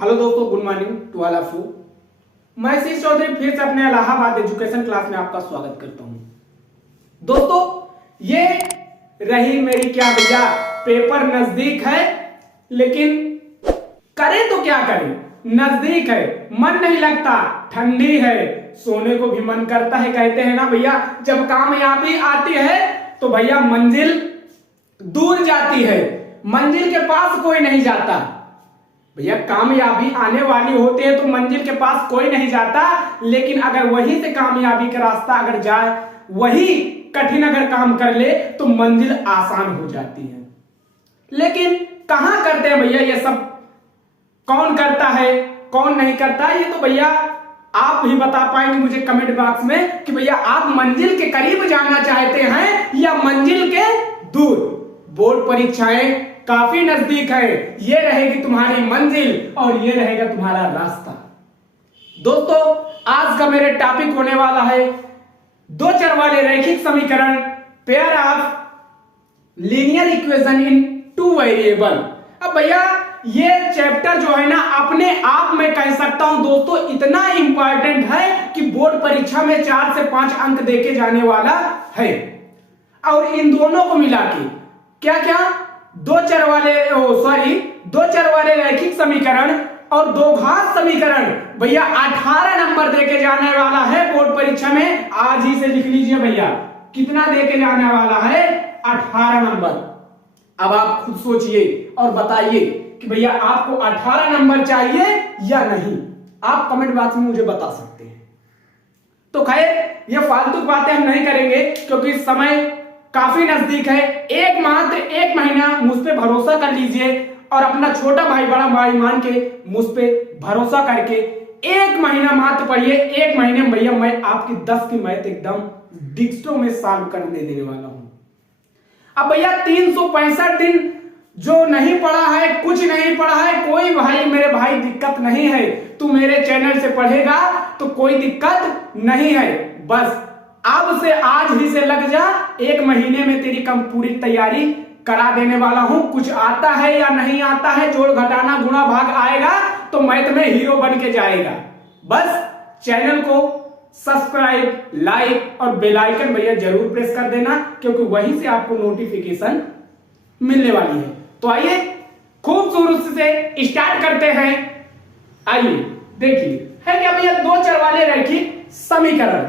Hello दोस्तों, good morning to all of you. मैं शीश चौधरी फिर से अपने इलाहाबाद एजुकेशन क्लास में आपका स्वागत करता हूं। दोस्तों, ये रही मेरी क्या भैया, पेपर नजदीक है, लेकिन करें तो क्या करें, नजदीक है, मन नहीं लगता, ठंडी है, सोने को भी मन करता है। कहते हैं ना भैया, जब कामयाबी आती है तो भैया मंजिल दूर जाती है, मंजिल के पास कोई नहीं जाता। भैया कामयाबी आने वाली होती है तो मंजिल के पास कोई नहीं जाता, लेकिन अगर वहीं से कामयाबी का रास्ता अगर जाए, वही कठिन अगर काम कर ले तो मंजिल आसान हो जाती है। लेकिन कहां करते हैं भैया ये सब, कौन करता है कौन नहीं करता, ये तो भैया आप ही बता पाएंगे मुझे कमेंट बॉक्स में कि भैया आप मंजिल के करीब जाना चाहते हैं या मंजिल के दूर। बोर्ड परीक्षाएं काफी नजदीक है, ये रहेगी तुम्हारी मंजिल और ये रहेगा तुम्हारा रास्ता। दोस्तों, आज का मेरे टॉपिक होने वाला है दो चर वाले रैखिक समीकरण, pair of linear equation in two variable. अब भैया ये चैप्टर जो है ना, अपने आप में कह सकता हूं दोस्तों, इतना इंपॉर्टेंट है कि बोर्ड परीक्षा में 4 से 5 अंक देके जाने वाला है। और इन दोनों को मिला के क्या क्या, दो चर वाले रैखिक समीकरण और दो घात समीकरण, भैया 18 नंबर देके जाने वाला है बोर्ड परीक्षा में। आज ही से लिख लीजिए भैया, कितना देके जाने वाला है, 18 नंबर। अब आप खुद सोचिए और बताइए कि भैया आपको 18 नंबर चाहिए या नहीं। आप कमेंट बॉक्स में मुझे बता सकते हैं। तो खैर, ये फालतू बातें हम नहीं करेंगे क्योंकि समय काफी नजदीक है। मात्र एक महीना मुझ पे भरोसा कर लीजिए और अपना छोटा भाई बड़ा भाई मान के मुझ पे भरोसा करके 1 महीना मात्र पढ़िए। 1 महीने में भैया मैं आपकी 10 की मैथ एकदम डिक्टो में सॉल्व करने देने वाला हूं। अब भैया 365 दिन जो नहीं पढ़ा है, कुछ नहीं पढ़ा है, कोई भाई मेरे भाई दिक्कत नहीं है। तू मेरे चैनल से पढ़ेगा तो कोई दिक्कत नहीं है। बस अब से आज ही से लग जा, 1 महीने में तेरी कम पूरी तैयारी करा देने वाला हूं। कुछ आता है या नहीं आता है, जोड़ घटाना गुणा भाग आएगा तो मैथ में हीरो बन के जाएगा। बस चैनल को सब्सक्राइब, लाइक और बेल आइकन भैया जरूर प्रेस कर देना, क्योंकि वहीं से आपको नोटिफिकेशन मिलने वाली है। तो आइए खूबसूरत से स्टार्ट करते हैं। आइए देखिए, है क्या भैया, दो चर वाले रैखिक समीकरण।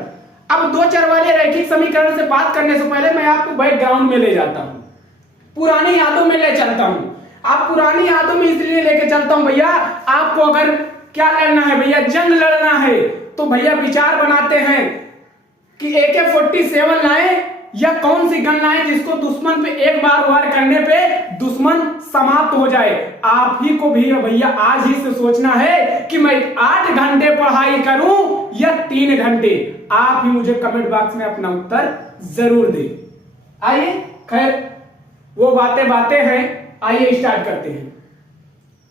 अब दो चर वाले रैखिक समीकरण से बात करने से पहले मैं आपको बैकग्राउंड में ले जाता हूं, पुरानी यादों में ले चलता हूं। आप पुरानी यादों में इसलिए लेके चलता हूं भैया, आपको अगर क्या लड़ना है भैया, जंग लड़ना है, तो भैया विचार बनाते हैं कि AK-47 लाएं या कौन सी गन लाएं जिसको दुश्मन पे एक बार वार करने पे दुश्मन समाप्त हो जाए। आप ही को भी भैया आज ही से सोचना है कि मैं 8 घंटे पढ़ाई करूं या 3 घंटे। आप ही मुझे कमेंट बॉक्स में अपना उत्तर जरूर दें। आइए, खैर वो बातें हैं, आइए स्टार्ट करते हैं।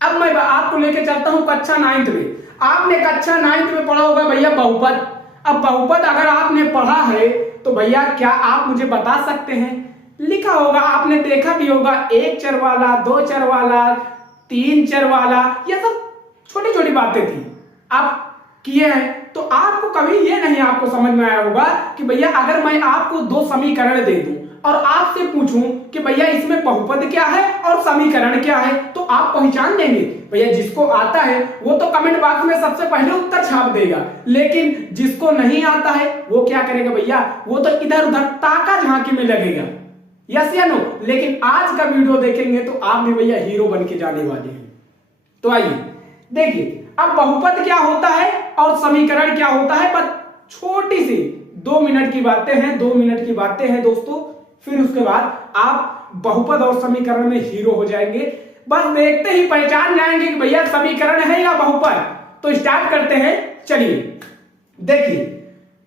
अब मैं आपको लेके चलता हूं कक्षा 9th में। आपने कक्षा 9th में पढ़ा होगा भैया बहुपद। अब बहुपद अगर आपने पढ़ा है तो भैया क्या आप मुझे बता सकते हैं, लिखा होगा, आपने देखा भी होगा, 1 चर वाला, 2 चर वाला, 3 चर वाला, ये सब छोटी छोटी बातें थी, आप किए हैं। तो आपको कभी ये नहीं आपको समझ में आया होगा कि भैया अगर मैं आपको 2 समीकरण दे दूं और आपसे पूछूं कि भैया इसमें बहुपद क्या है और समीकरण क्या है, तो आप पहचान देंगे। भैया जिसको आता है वो तो कमेंट बॉक्स में सबसे पहले उत्तर छाप देगा, लेकिन जिसको नहीं आता है वो क्या करेगा भैया, वो तो इधर उधर ताका झांकी में लगेगा। यस या नो? लेकिन आज का वीडियो देखेंगे तो आप भी भैया हीरो बन के जाने वाले हैं। तो आइए देखिए, अब बहुपद क्या होता है और समीकरण क्या होता है, बस छोटी सी 2 मिनट की बातें हैं, 2 मिनट की बातें हैं दोस्तों। फिर उसके बाद आप बहुपद और समीकरण में हीरो हो जाएंगे। बस देखते ही पहचान जाएंगे कि भैया समीकरण है या बहुपद। तो स्टार्ट करते हैं, चलिए देखिए,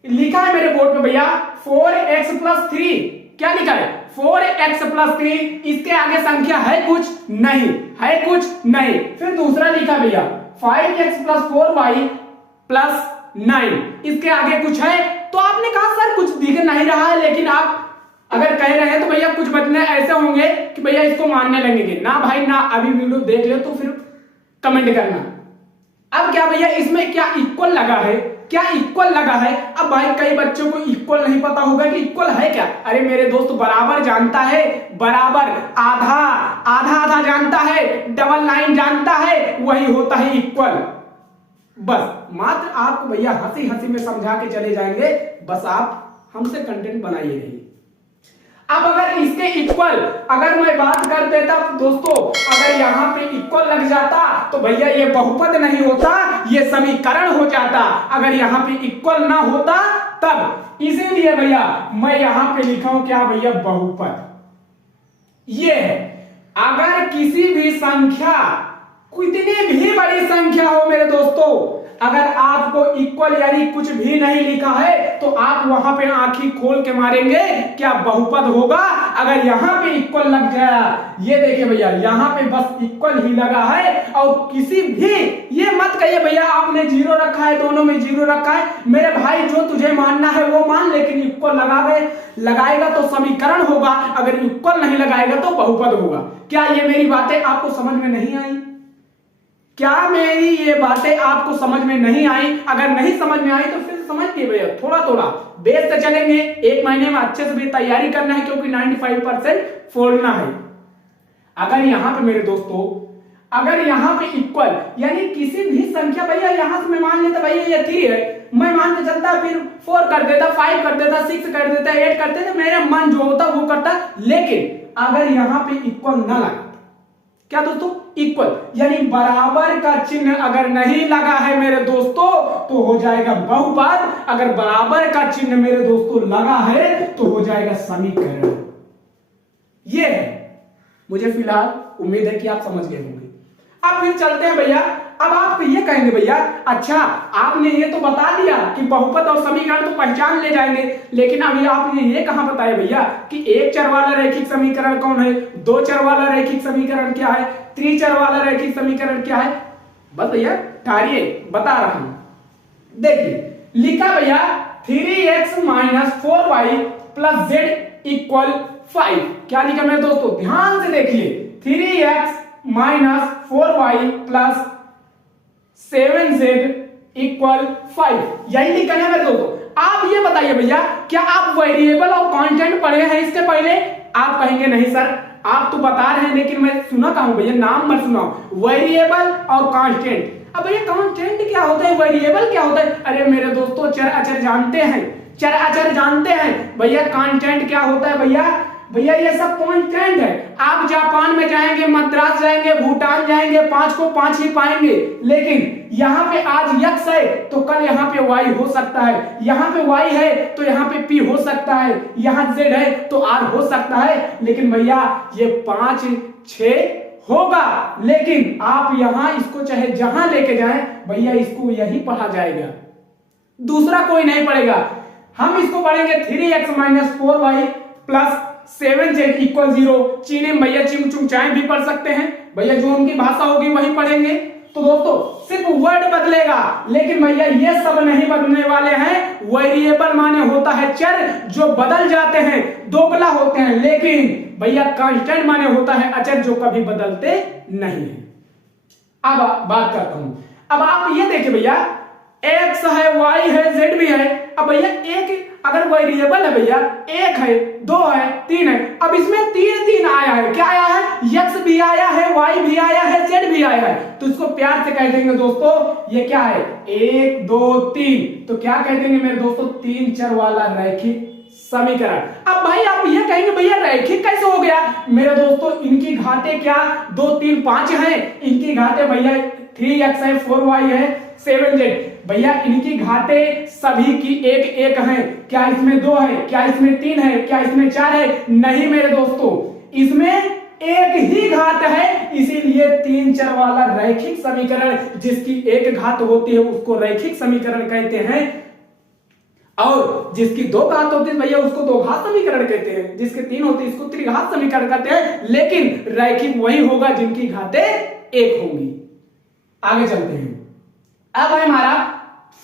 लिखा है मेरे बोर्ड पे भैया 4x+3। क्या लिखा है, 4x+3। इसके आगे संख्या है कुछ नहीं, है कुछ नहीं। फिर दूसरा लिखा भैया 5x+4y+9। इसके आगे कुछ है। तो आपने कहा सर कुछ दिख नहीं रहा है, लेकिन आप अगर कह रहे हैं तो भैया कुछ बचने ऐसे होंगे कि भैया इसको मानने लगेंगे ना। भाई ना, अभी वीडियो देख ले तो फिर कमेंट करना। अब क्या भैया इसमें क्या इक्वल लगा है, क्या इक्वल लगा है। अब भाई कई बच्चों को इक्वल नहीं पता होगा कि इक्वल है क्या। अरे मेरे दोस्त बराबर जानता है, बराबर आधा आधा आधा जानता है, डबल लाइन जानता है, वही होता है इक्वल। बस मात्र आपको भैया हंसी हंसी में समझा के चले जाएंगे, बस आप हमसे कंटेंट बनाइए नहीं। अब अगर इसके इक्वल अगर मैं बात कर देता दोस्तों, अगर यहां पे इक्वल लग जाता तो भैया ये बहुपद नहीं होता, ये समीकरण हो जाता। अगर यहां पे इक्वल ना होता तब, इसीलिए भैया मैं यहां पे लिखा हूं क्या भैया, बहुपद। ये है अगर किसी भी संख्या, कितनी भी बड़ी संख्या हो मेरे दोस्तों, अगर आपको इक्वल यानी कुछ भी नहीं लिखा है तो आप वहां पे आंखें खोल के मारेंगे क्या बहुपद होगा। अगर यहां पे इक्वल लग जाए, ये देखिए भैया यहां पे बस इक्वल ही लगा है, और किसी भी, ये मत कहिए भैया आपने जीरो रखा है, दोनों में जीरो रखा है। मेरे भाई जो तुझे मानना है वो मान, लेकिन इक्वल लगाएगा तो समीकरण होगा, अगर इक्वल नहीं लगाएगा तो बहुपद होगा। क्या ये मेरी बातें आपको समझ में नहीं आई? क्या मेरी ये बातें आपको समझ में नहीं आई? अगर नहीं समझ में आई तो फिर समझिए भैया, थोड़ा थोड़ा बेस से चलेंगे। एक महीने में अच्छे से भी तैयारी करना है, क्योंकि 95% फोड़ना है। अगर यहां पे मेरे दोस्तों, अगर यहां पे इक्वल यानी किसी भी संख्या, भैया यहां से मैं मान लेता भैया ये 3 है, मैं मान के चलता, फिर 4 कर देता, 5 कर देता, 6 कर देता, 8 कर देता, मेरा मन जो होता वो करता। लेकिन अगर यहां पे इक्वल ना लगा, क्या दोस्तों, इक्वल यानी बराबर का चिन्ह अगर नहीं लगा है मेरे दोस्तों तो हो जाएगा बहुपद। अगर बराबर का चिन्ह मेरे दोस्तों लगा है तो हो जाएगा समीकरण। ये है, मुझे फिलहाल उम्मीद है कि आप समझ गए होंगे। अब फिर चलते हैं भैया। अब आप ये कहेंगे भैया अच्छा आपने ये तो बता दिया कि बहुपद और समीकरण तो पहचान ले जाएंगे, लेकिन अभी आपने ये कहां बताया भैया कि एक चर वाला रैखिक समीकरण कौन है, दो चर वाला रैखिक समीकरण क्या है, त्रि चर वाला रैखिक समीकरण क्या है। बस भैया ठहरिए, बता रहा हूं। देखिए लिखा भैया 3x - 4y + z = 5। क्या लिखा मेरे दोस्तों, ध्यान से देखिए, 3x - 4y + 7z = 5, यही लिखा है मेरे दोस्तों। आप ये बताइए भैया, क्या आप वेरिएबल और कांस्टेंट पढ़े हैं इसके पहले? आप कहेंगे नहीं सर, आप तो बता रहे हैं, लेकिन मैं सुना हूं भैया, नाम मत सुनाओ, वेरिएबल और कांस्टेंट। अब भैया कांस्टेंट क्या होता है, वेरिएबल क्या होता है? अरे मेरे दोस्तों चर अचर जानते हैं, चर अचर जानते हैं भैया। कांस्टेंट क्या होता है भैया? भैया ये सब कांस्टेंट है। आप जापान में जाएंगे, मद्रास जाएंगे, भूटान जाएंगे, 5 को 5 ही पाएंगे, लेकिन यहाँ पे आज x है तो कल यहाँ पे y हो सकता है, यहाँ पे y है तो यहाँ पे p हो सकता है, यहाँ z है तो r हो सकता है। लेकिन भैया ये 5 6 होगा, लेकिन आप यहाँ इसको चाहे जहां लेके जाएं भैया इसको यही पढ़ा जाएगा, दूसरा कोई नहीं पढ़ेगा। हम इसको पढ़ेंगे 3x - 4y + 7z = 0। चीनी भैया चिंग चुंग चाय भी पढ़ सकते हैं भैया, जो उनकी भाषा होगी वही पढ़ेंगे। तो दोस्तों सिर्फ वर्ड बदलेगा, लेकिन भैया ये सब नहीं बदलने वाले हैं। वेरिएबल माने होता है चर जो बदल जाते हैं, दोगला होते हैं, लेकिन भैया कांस्टेंट माने होता है अचर जो कभी बदलते नहीं है। अब बात करता हूं। अब आप ये देखिए भैया, x है, y है, z भी है। अब भैया एक अगर वेरिएबल है भैया, 1 है, 2 है, 3 है। अब इसमें 3 आया है, क्या आया है? x भी आया है, y भी आया है, z भी आया है। तो इसको प्यार से कह देंगे दोस्तों, ये क्या है? 1 2 3। तो क्या कह देंगे मेरे दोस्तों? 3 चर वाला रैखिक समीकरण। अब भाई आप ये कहेंगे भैया रैखिक कैसे हो गया? मेरे दोस्तों इनकी घातें क्या 2 3 5 हैं, इनकी घातें भैया 3x है, 4y है, 7z। भैया इनकी घातें सभी की 1 1 हैं। क्या इसमें 2 है? क्या इसमें 3 है? क्या इसमें 4 है? नहीं मेरे दोस्तों, इसमें एक ही घात है, इसीलिए 3 चर वाला रैखिक समीकरण, जिसकी एक घात होती है उसको रैखिक समीकरण कहते हैं, और जिसकी 2 घात होती है भैया उसको 2 घात समीकरण कहते हैं, जिसके 3 होती है इसको त्रिघात समीकरण कहते हैं। लेकिन रैखिक वही होगा जिनकी घातें 1 होंगी। आगे चलते हैं। अब है हमारा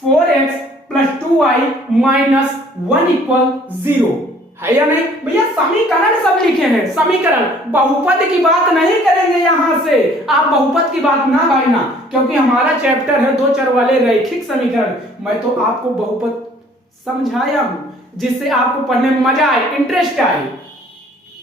4x + 2y - 1 = 0 है या नहीं भैया? समीकरण सब लिखे हैं, समीकरण, बहुपद की बात नहीं करेंगे यहां से। आप बहुपद की बात ना भाई ना, क्योंकि हमारा चैप्टर है दो चर वाले रैखिक समीकरण। मैं तो आपको बहुपद समझाया हूं जिससे आपको पढ़ने में मजा आए, इंटरेस्ट आए।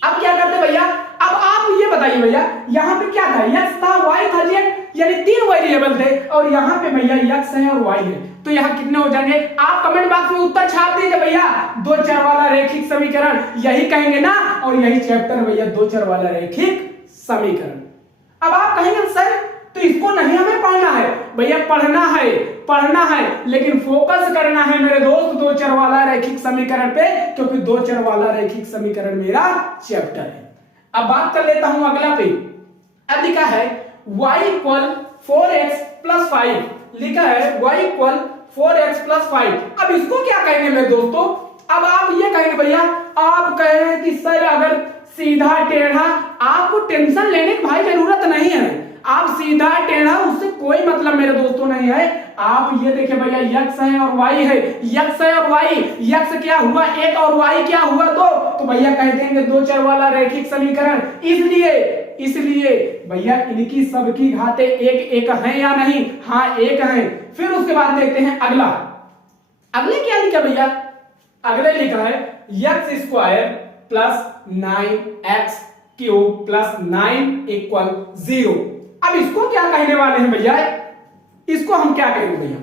अब क्या करते भैया? अब आप ये बताइए भैया, यहाँ पे क्या था? x था, y था, z, यानी तीन वेरिएबल थे और यहाँ पे भैया x है और y है। तो यहाँ कितने हो जाएंगे? आप कमेंट बॉक्स में उत्तर छाप दीजिए भैया। दो चर वाला रैखिक समीकरण यही कहेंगे ना, और यही चैप्टर भैया दो चर वाला रैखिक समीकरण। अब आप कहेंगे सर तो इसको नहीं हमें पढ़ना है। भैया पढ़ना है लेकिन फोकस करना है मेरे दोस्त दो चर वाला रैखिक समीकरण पे, क्योंकि दो चर वाला रैखिक समीकरण मेरा चैप्टर है। अब बात कर लेता हूं अगला पे। अब लिखा है y इक्वल 4x प्लस 5, लिखा है y इक्वल 4x प्लस 5। अब इसको क्या कहेंगे मेरे दोस्तों? अब आप ये कहेंगे भैया, आप कहें कि सर अगर सीधा टेढ़ा, आपको टेंशन लेने की भाई जरूरत नहीं है। आप सीधा टेढ़ा, उससे कोई मतलब मेरे दोस्तों नहीं है। आप ये देखिए भैया x है और y है, x है और y, x क्या हुआ एक और y क्या हुआ दो, तो भैया कह देंगे दो चर वाला रैखिक समीकरण। इसलिए भैया इनकी सबकी घातें एक एक हैं या नहीं? हाँ एक हैं। फिर उसके बाद देखते हैं अगले क्या लिखा भैया? अगले लिखा है x square plus 9x cube plus 9 equal 0। अब इसको क्या कहने वाले हैं भैया? इसको हम क्या कहेंगे भैया?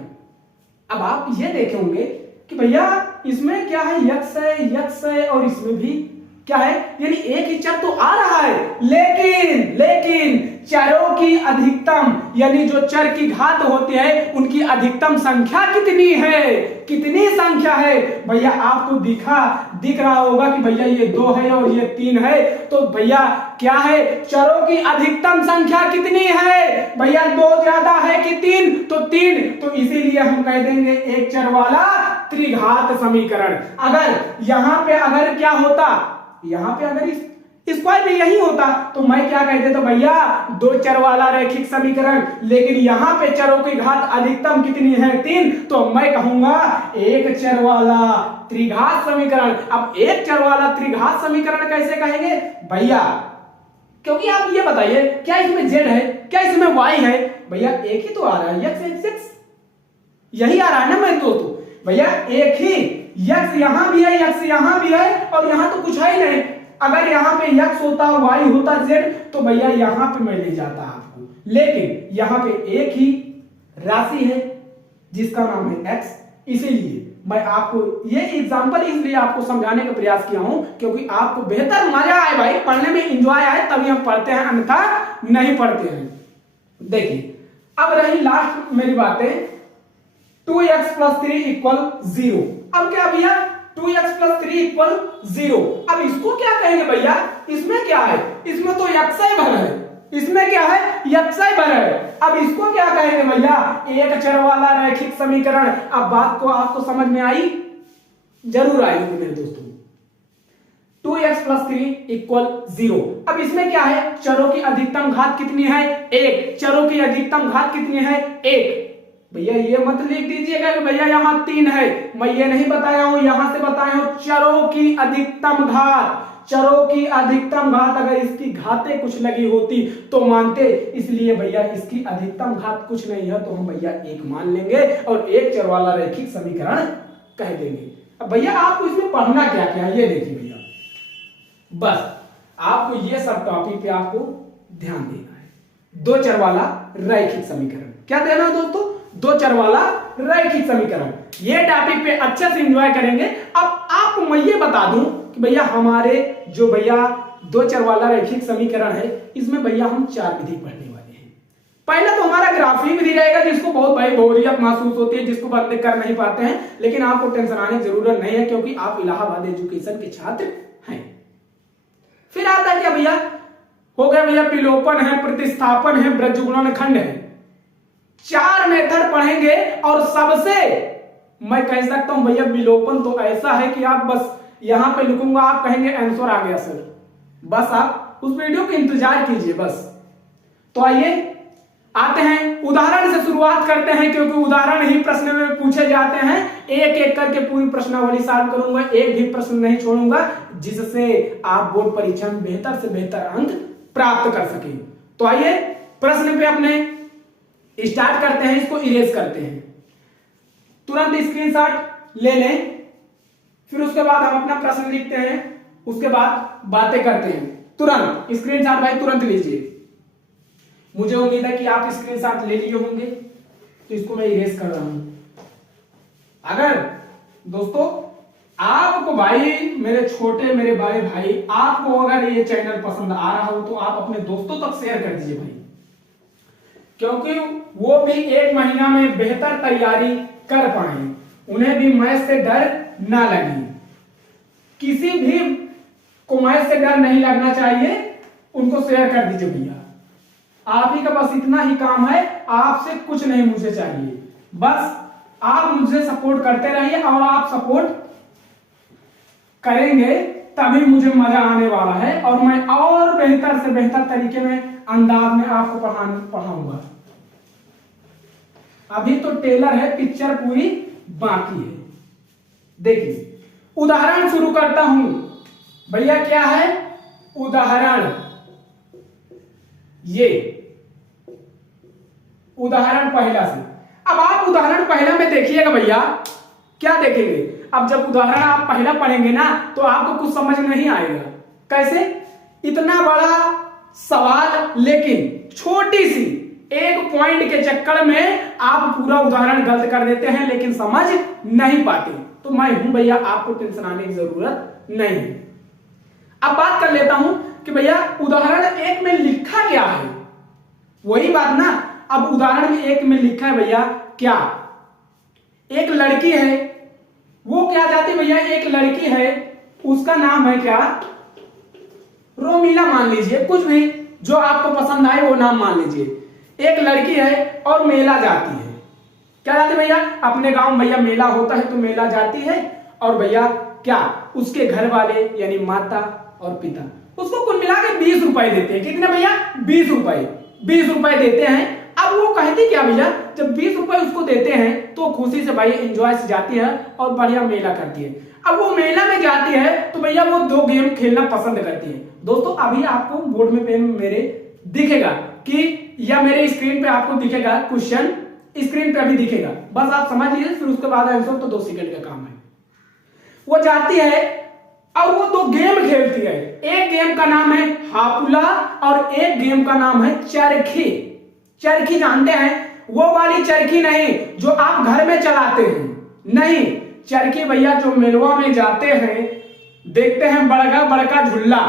अब आप ये देखे होंगे कि भैया इसमें क्या है, x है और इसमें भी क्या है, यानी एक ही चर तो आ रहा है, लेकिन चरों की अधिकतम यानी जो चर की घात होती है उनकी अधिकतम संख्या कितनी संख्या है भैया? आपको दिख रहा होगा कि भैया ये 2 है और ये 3 है, तो भैया क्या है, चरों की अधिकतम संख्या कितनी है भैया? 2 ज्यादा है कि 3? तो 3, तो इसीलिए हम कह देंगे एक चर वाला त्रिघात समीकरण। अगर यहां पे अगर क्या होता, यहां पे अगर स्क्वायर में यही होता तो मैं क्या कहते तो भैया दो चर वाला रैखिक समीकरण, लेकिन यहां पे चरों की घात अधिकतम कितनी है 3, तो मैं कहूंगा एक चर वाला त्रिघात समीकरण। अब एक चर वाला त्रिघात समीकरण कैसे कहेंगे भैया? क्योंकि आप ये बताइए क्या इसमें z है, क्या इसमें y है? भैया एक ही तो आ रहा है, x यही आ रहा है ना मेरे दोस्तों। भैया एक ही x यहां भी है, x यहां भी है और यहां तो कुछ है ही नहीं। अगर यहां पे x होता, y होता, z, तो भैया यहां पे मैं ले जाता आपको, लेकिन यहां पे एक ही राशि है जिसका नाम है x। इसीलिए मैं आपको ये एग्जांपल इसलिए आपको समझाने का प्रयास किया हूं क्योंकि आपको बेहतर मजा आए भाई, पढ़ने में एंजॉय आए, तभी हम पढ़ते हैं, अन्यथा नहीं पढ़ते हैं। देखिए अब रही लास्ट मेरी बातें, 2x प्लस 3 इक्वल 0। अब क्या भैया 2x प्लस 3 इक्वल 0। अब इसको क्या कहेंगे भैया? इसमें क्या है? इसमें तो x ही भर है, इसमें क्या है x ही भर है। अब इसको क्या कहेंगे भैया? एक चर वाला रैखिक समीकरण। अब बात को आपको समझ में आई? जरूर आई होगी मेरे दोस्तों। 2x plus 3 equal 0। अब इसमें क्या है? चरों की अधिकतम घात कितनी है? 1। चरों की अधिकतम घात कितनी है? 1। भैया ये मत लिख दीजिएगा कि भैया यहाँ 3 है, मैं ये नहीं बताया हूं, यहां से बताया हूं चरों की अधिकतम घात। चरों की अधिकतम घात, अगर इसकी घातें कुछ लगी होती तो मानते, इसलिए भैया इसकी अधिकतम घात कुछ नहीं है तो हम भैया 1 मान लेंगे और एक चर वाला रैखिक समीकरण कह देंगे। अब भैया आपको इसमें पढ़ना क्या क्या है ये देखिए भैया, बस आपको ये सब टॉपिक पे आपको ध्यान देना है। दो चर वाला रैखिक समीकरण क्या देना है दोस्तों? दो चर वाला रैखिक समीकरण। ये टॉपिक पे अच्छे से एंजॉय करेंगे। अब आपको मैं ये बता दूं कि भैया हमारे जो भैया दो चर वाला रैखिक समीकरण है, इसमें भैया हम 4 विधि पढ़ने वाले हैं। पहला तो हमारा ग्राफिक विधि रहेगा, जिसको बहुत भाई बोरियत महसूस होती है, जिसको बंदे कर नहीं पाते हैं, लेकिन आपको टेंशन आने की जरूरत नहीं है क्योंकि आप इलाहाबाद एजुकेशन के छात्र हैं। फिर आता है क्या भैया? हो गया भैया विलोपन है, प्रतिस्थापन है, ब्रजगुणनखंड है। 4 मेथड पढ़ेंगे और सबसे मैं कह सकता हूं भैया विलोपन तो ऐसा है कि आप बस यहां पे लिखूंगा, आप कहेंगे आंसर आ गया सर, बस आप उस वीडियो का इंतजार कीजिए बस। तो आइए आते हैं, उदाहरण से शुरुआत करते हैं क्योंकि उदाहरण ही प्रश्न में पूछे जाते हैं। एक एक करके पूरी प्रश्नावली सॉल्व करूंगा, एक भी प्रश्न नहीं छोड़ूंगा, जिससे आप बोर्ड परीक्षा में बेहतर से बेहतर अंक प्राप्त कर सके। तो आइए प्रश्न पे अपने स्टार्ट करते हैं, इसको इरेज करते हैं। तुरंत स्क्रीनशॉट ले लें, फिर उसके बाद हम अपना प्रश्न लिखते हैं, उसके बाद बातें करते हैं। तुरंत स्क्रीनशॉट भाई तुरंत लीजिए। मुझे उम्मीद है कि आप स्क्रीनशॉट ले लिए होंगे, तो इसको मैं इरेज कर रहा हूं। अगर दोस्तों आपको भाई, मेरे छोटे मेरे बड़े भाई, आपको अगर ये चैनल पसंद आ रहा हो तो आप अपने दोस्तों तक शेयर कर दीजिए भाई, क्योंकि वो भी एक महीना में बेहतर तैयारी कर पाए, उन्हें भी मैथ से डर ना लगे। किसी भी को मैथ से डर नहीं लगना चाहिए, उनको शेयर कर दीजिए भैया। आप ही का बस इतना ही काम है, आपसे कुछ नहीं मुझे चाहिए, बस आप मुझे सपोर्ट करते रहिए, और आप सपोर्ट करेंगे तभी मुझे मजा आने वाला है, और मैं और बेहतर से बेहतर तरीके में अंदाज में आपको पढ़ाऊंगा। अभी तो टेलर है, पिक्चर पूरी बाकी है। देखिए उदाहरण शुरू करता हूं भैया। क्या है उदाहरण? ये उदाहरण पहला से। अब आप उदाहरण पहला में देखिएगा भैया, क्या देखेंगे? अब जब उदाहरण आप पहला पढ़ेंगे ना, तो आपको कुछ समझ नहीं आएगा। कैसे? इतना बड़ा सवाल, लेकिन छोटी सी एक पॉइंट के चक्कर में आप पूरा उदाहरण गलत कर देते हैं, लेकिन समझ नहीं पाते। तो मैं हूं भैया, आपको टेंशन आने की जरूरत नहीं है। अब बात कर लेता हूं कि भैया उदाहरण एक में लिखा क्या है, वही बात ना। अब उदाहरण में एक में लिखा है भैया क्या? एक लड़की है, वो क्या जाती भैया? एक लड़की है, उसका नाम है क्या? रोमिला मान लीजिए, कुछ भी जो आपको पसंद आए वो नाम मान लीजिए। एक लड़की है और मेला जाती है। क्या जाती भैया? अपने गांव भैया मेला होता है तो मेला जाती है, और भैया क्या उसके घर वाले यानी माता और पिता उसको कुल मिला के 20 रुपए देते हैं। कितने भैया? 20 रुपए। 20 रुपए देते हैं। अब वो कहती क्या भैया, जब 20 रुपए उसको देते हैं तो खुशी से भाई एंजॉय से जाती है और बढ़िया मेला करती है। अब वो मेला में जाती है तो भैया वो 2 गेम खेलना पसंद करती है। दोस्तों अभी आपको बोर्ड में पेन मेरे दिखेगा कि, या मेरे स्क्रीन पे आपको दिखेगा क्वेश्चन, स्क्रीन पे अभी दिखेगा, बस आप समझ लीजिए, फिर उसके बाद आंसर तो 2 सेकंड का काम है। वो जाती है और वो 2 गेम खेलती है। एक गेम का नाम है हापुला और एक गेम का नाम है चरखी। चरखी जानते हैं? वो वाली चरखी नहीं जो आप घर में चलाते हैं, नहीं, चरखी भैया जो मेलवा में जाते हैं, देखते हैं बड़का बड़का झूला।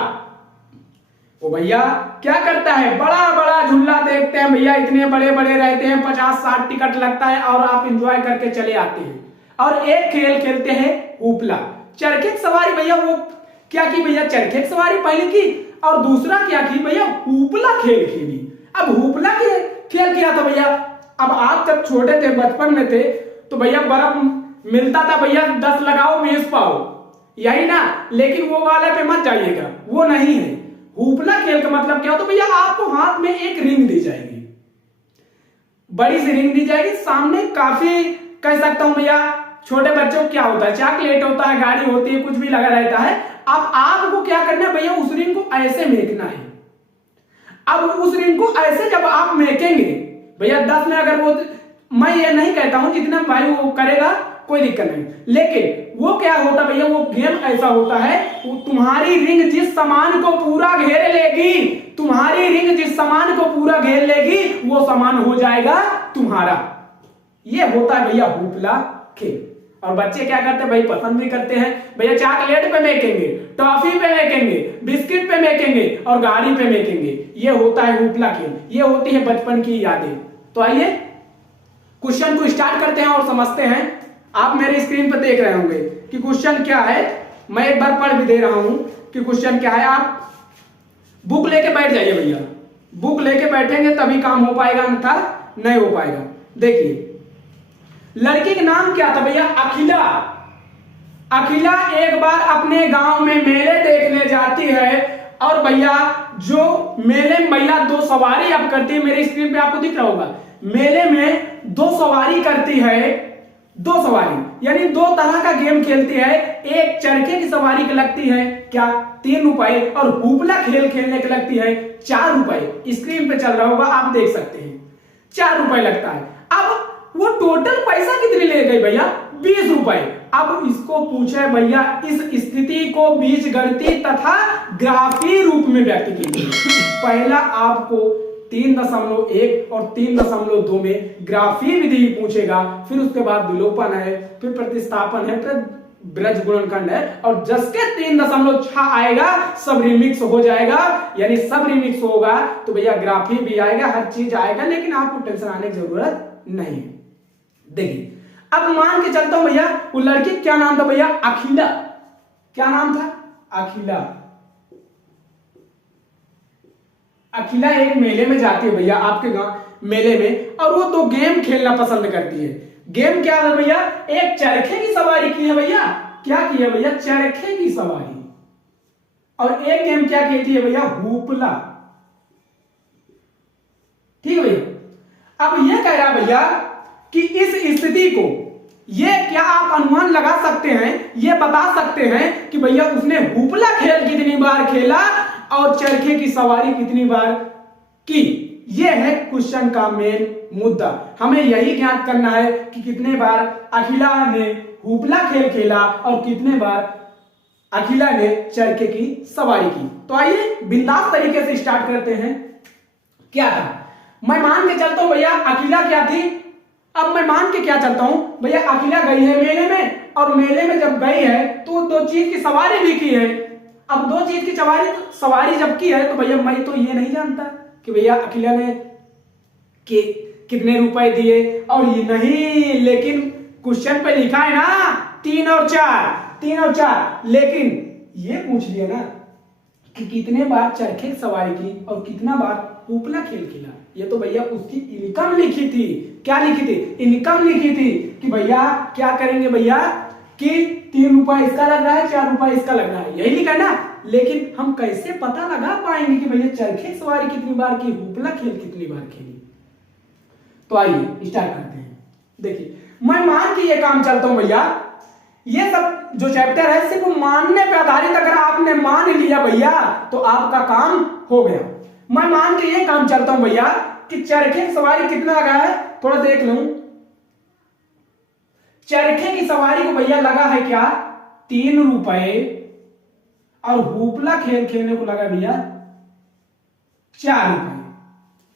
वो भैया क्या करता है? बड़ा बड़ा झूला देखते हैं भैया, इतने बड़े बड़े रहते हैं, 50-60 टिकट लगता है, और आप एंजॉय करके चले आते हैं। और एक खेल खेलते हैं उपला, चरखे की सवारी। भैया वो क्या की भैया? चरखे की सवारी पहले की, और दूसरा क्या की भैया? उपला खेल खेली। अब उपला के खेल किया था भैया। अब आप जब छोटे थे, बचपन में थे, तो भैया बर्फ मिलता था भैया, 10 लगाओ 20 पाओ, यही ना। लेकिन वो वाले पे मत जाइएगा, वो नहीं है। हुपला खेल का मतलब क्या होता है भैया? आपको हाथ में एक रिंग दी जाएगी, बड़ी सी रिंग दी जाएगी, सामने काफी कह सकता हूं भैया, छोटे बच्चों को क्या होता है? चॉकलेट होता है, गाड़ी होती है, कुछ भी लगा रहता है। अब आपको क्या करना है भैया? उस रिंग को ऐसे मेकना है। अब उस रिंग को ऐसे जब आप मेकेंगे भैया, 10 में अगर वो, मैं ये नहीं कहता हूं जितना भाई वो करेगा कोई दिक्कत नहीं, लेकिन वो क्या होता भैया? वो गेम ऐसा होता है, तुम्हारी रिंग जिस सामान को पूरा घेर लेगी, तुम्हारी रिंग जिस सामान को पूरा घेर लेगी, वो सामान हो जाएगा तुम्हारा। ये होता है भैया हुपला खेल। और बच्चे क्या करते हैं भाई? पसंद भी करते हैं भैया। चॉकलेट पे मेकेंगे, टॉफी पे मेकेंगे, बिस्किट पे मेकेंगे और गाड़ी पे मेकेंगे। ये होता है हुपला खेल, ये होती है बचपन की यादें। तो आइए क्वेश्चन को स्टार्ट करते हैं और समझते हैं। आप मेरे स्क्रीन पर देख रहे होंगे कि क्वेश्चन क्या है। मैं एक बार पढ़ भी दे रहा हूं कि क्वेश्चन क्या है। आप बुक लेके बैठ जाइए भैया, बुक लेके बैठेंगे तभी काम हो पाएगा, अन्यथा नहीं हो पाएगा। देखिए लड़की का नाम क्या था भैया? अखिला। अखिला एक बार अपने गांव में मेले देखने जाती है और भैया जो मेले में भैया दो सवारी अब करती है, मेरे स्क्रीन पे आपको दिख रहा होगा, मेले में दो सवारी करती है, दो सवारी यानी दो तरह का गेम खेलती है। एक चरखे की सवारी की लगती है क्या 3 रुपए और हुपला खेल खेलने की लगती है 4 रुपए। स्क्रीन पे चल रहा होगा, आप देख सकते हैं 4 रुपए लगता है। अब वो टोटल पैसा कितनी ले गई भैया 20 रुपए। अब इसको पूछे भैया इस स्थिति को बीजगणितीय तथा ग्राफीय रूप में व्यक्त कीजिए। पहला आपको 3.1 और 3.2 में ग्राफीय विधि पूछेगा, फिर उसके बाद विलोपन है, फिर प्रतिस्थापन है, फिर ब्रज गुणनखंड है, और जिसके 3.6 आएगा सब रिमिक्स हो जाएगा, यानी सब रिमिक्स होगा तो भैया ग्राफी भी आएगा, हर चीज आएगा, लेकिन आपको टेंशन आने की जरूरत नहीं है। देखिए अब मान के चलता हूं भैया, वो लड़की क्या नाम था भैया अखिला, क्या नाम था अखिला। अखिला एक मेले में जाती है भैया, आपके गांव मेले में, और वो तो गेम खेलना पसंद करती है। गेम क्या है भैया, एक चरखे की सवारी की है भैया, क्या की है भैया चरखे की सवारी, और एक गेम क्या कहती है भैया हुपला। ठीक है भैया। अब यह कह रहा भैया कि इस स्थिति को ये क्या आप अनुमान लगा सकते हैं, ये बता सकते हैं कि भैया उसने हुपला खेल कितनी बार खेला और चरखे की सवारी कितनी बार की। ये है क्वेश्चन का मेन मुद्दा। हमें यही ज्ञात करना है कि कितने बार अखिला ने हुपला खेल खेला और कितने बार अखिला ने चरखे की सवारी की। तो आइए बिंदास तरीके से स्टार्ट करते हैं। क्या था, मैं मान के चलता हूं भैया अखिला क्या थी। अब मैं मान के क्या चलता हूं भैया अखिला गई है मेले में, और मेले में जब गई है तो दो चीज की सवारी भी की है। अब दो चीज की सवारी जब की है तो भैया मैं तो ये नहीं जानता कि भैया अखिला ने कितने रुपए दिए, और ये नहीं, लेकिन क्वेश्चन पे लिखा है ना 3 और 4, लेकिन ये पूछ लिया ना कि कितने बार चरखे की सवारी की और कितना बार हुपला खेल खेला। ये तो भैया उसकी इनकम लिखी थी। क्या लिखी थी, इनकम लिखी थी कि भैया क्या करेंगे भैया कि 3 रुपए इसका लग रहा है, 4 रुपए इसका लग रहा है, यही लिखा है ना। लेकिन हम कैसे पता लगा पाएंगे कि भैया चरखे सवारी कितनी बार की, हुपला खेल कितनी बार खेली। तो आइए स्टार्ट करते हैं। देखिए मैं मान के ये काम चलता हूं भैया, ये सब जो चैप्टर है सिर्फ मानने पे आधारित, अगर आपने मान लिया भैया तो आपका काम हो गया। मैं मान के ये काम चलता हूं भैया कि चरखे की सवारी कितना लगा है, थोड़ा देख लूं। चरखे की सवारी को भैया लगा है क्या 3 रुपए, और हुपला खेल खेलने को लगा भैया 4 रुपए,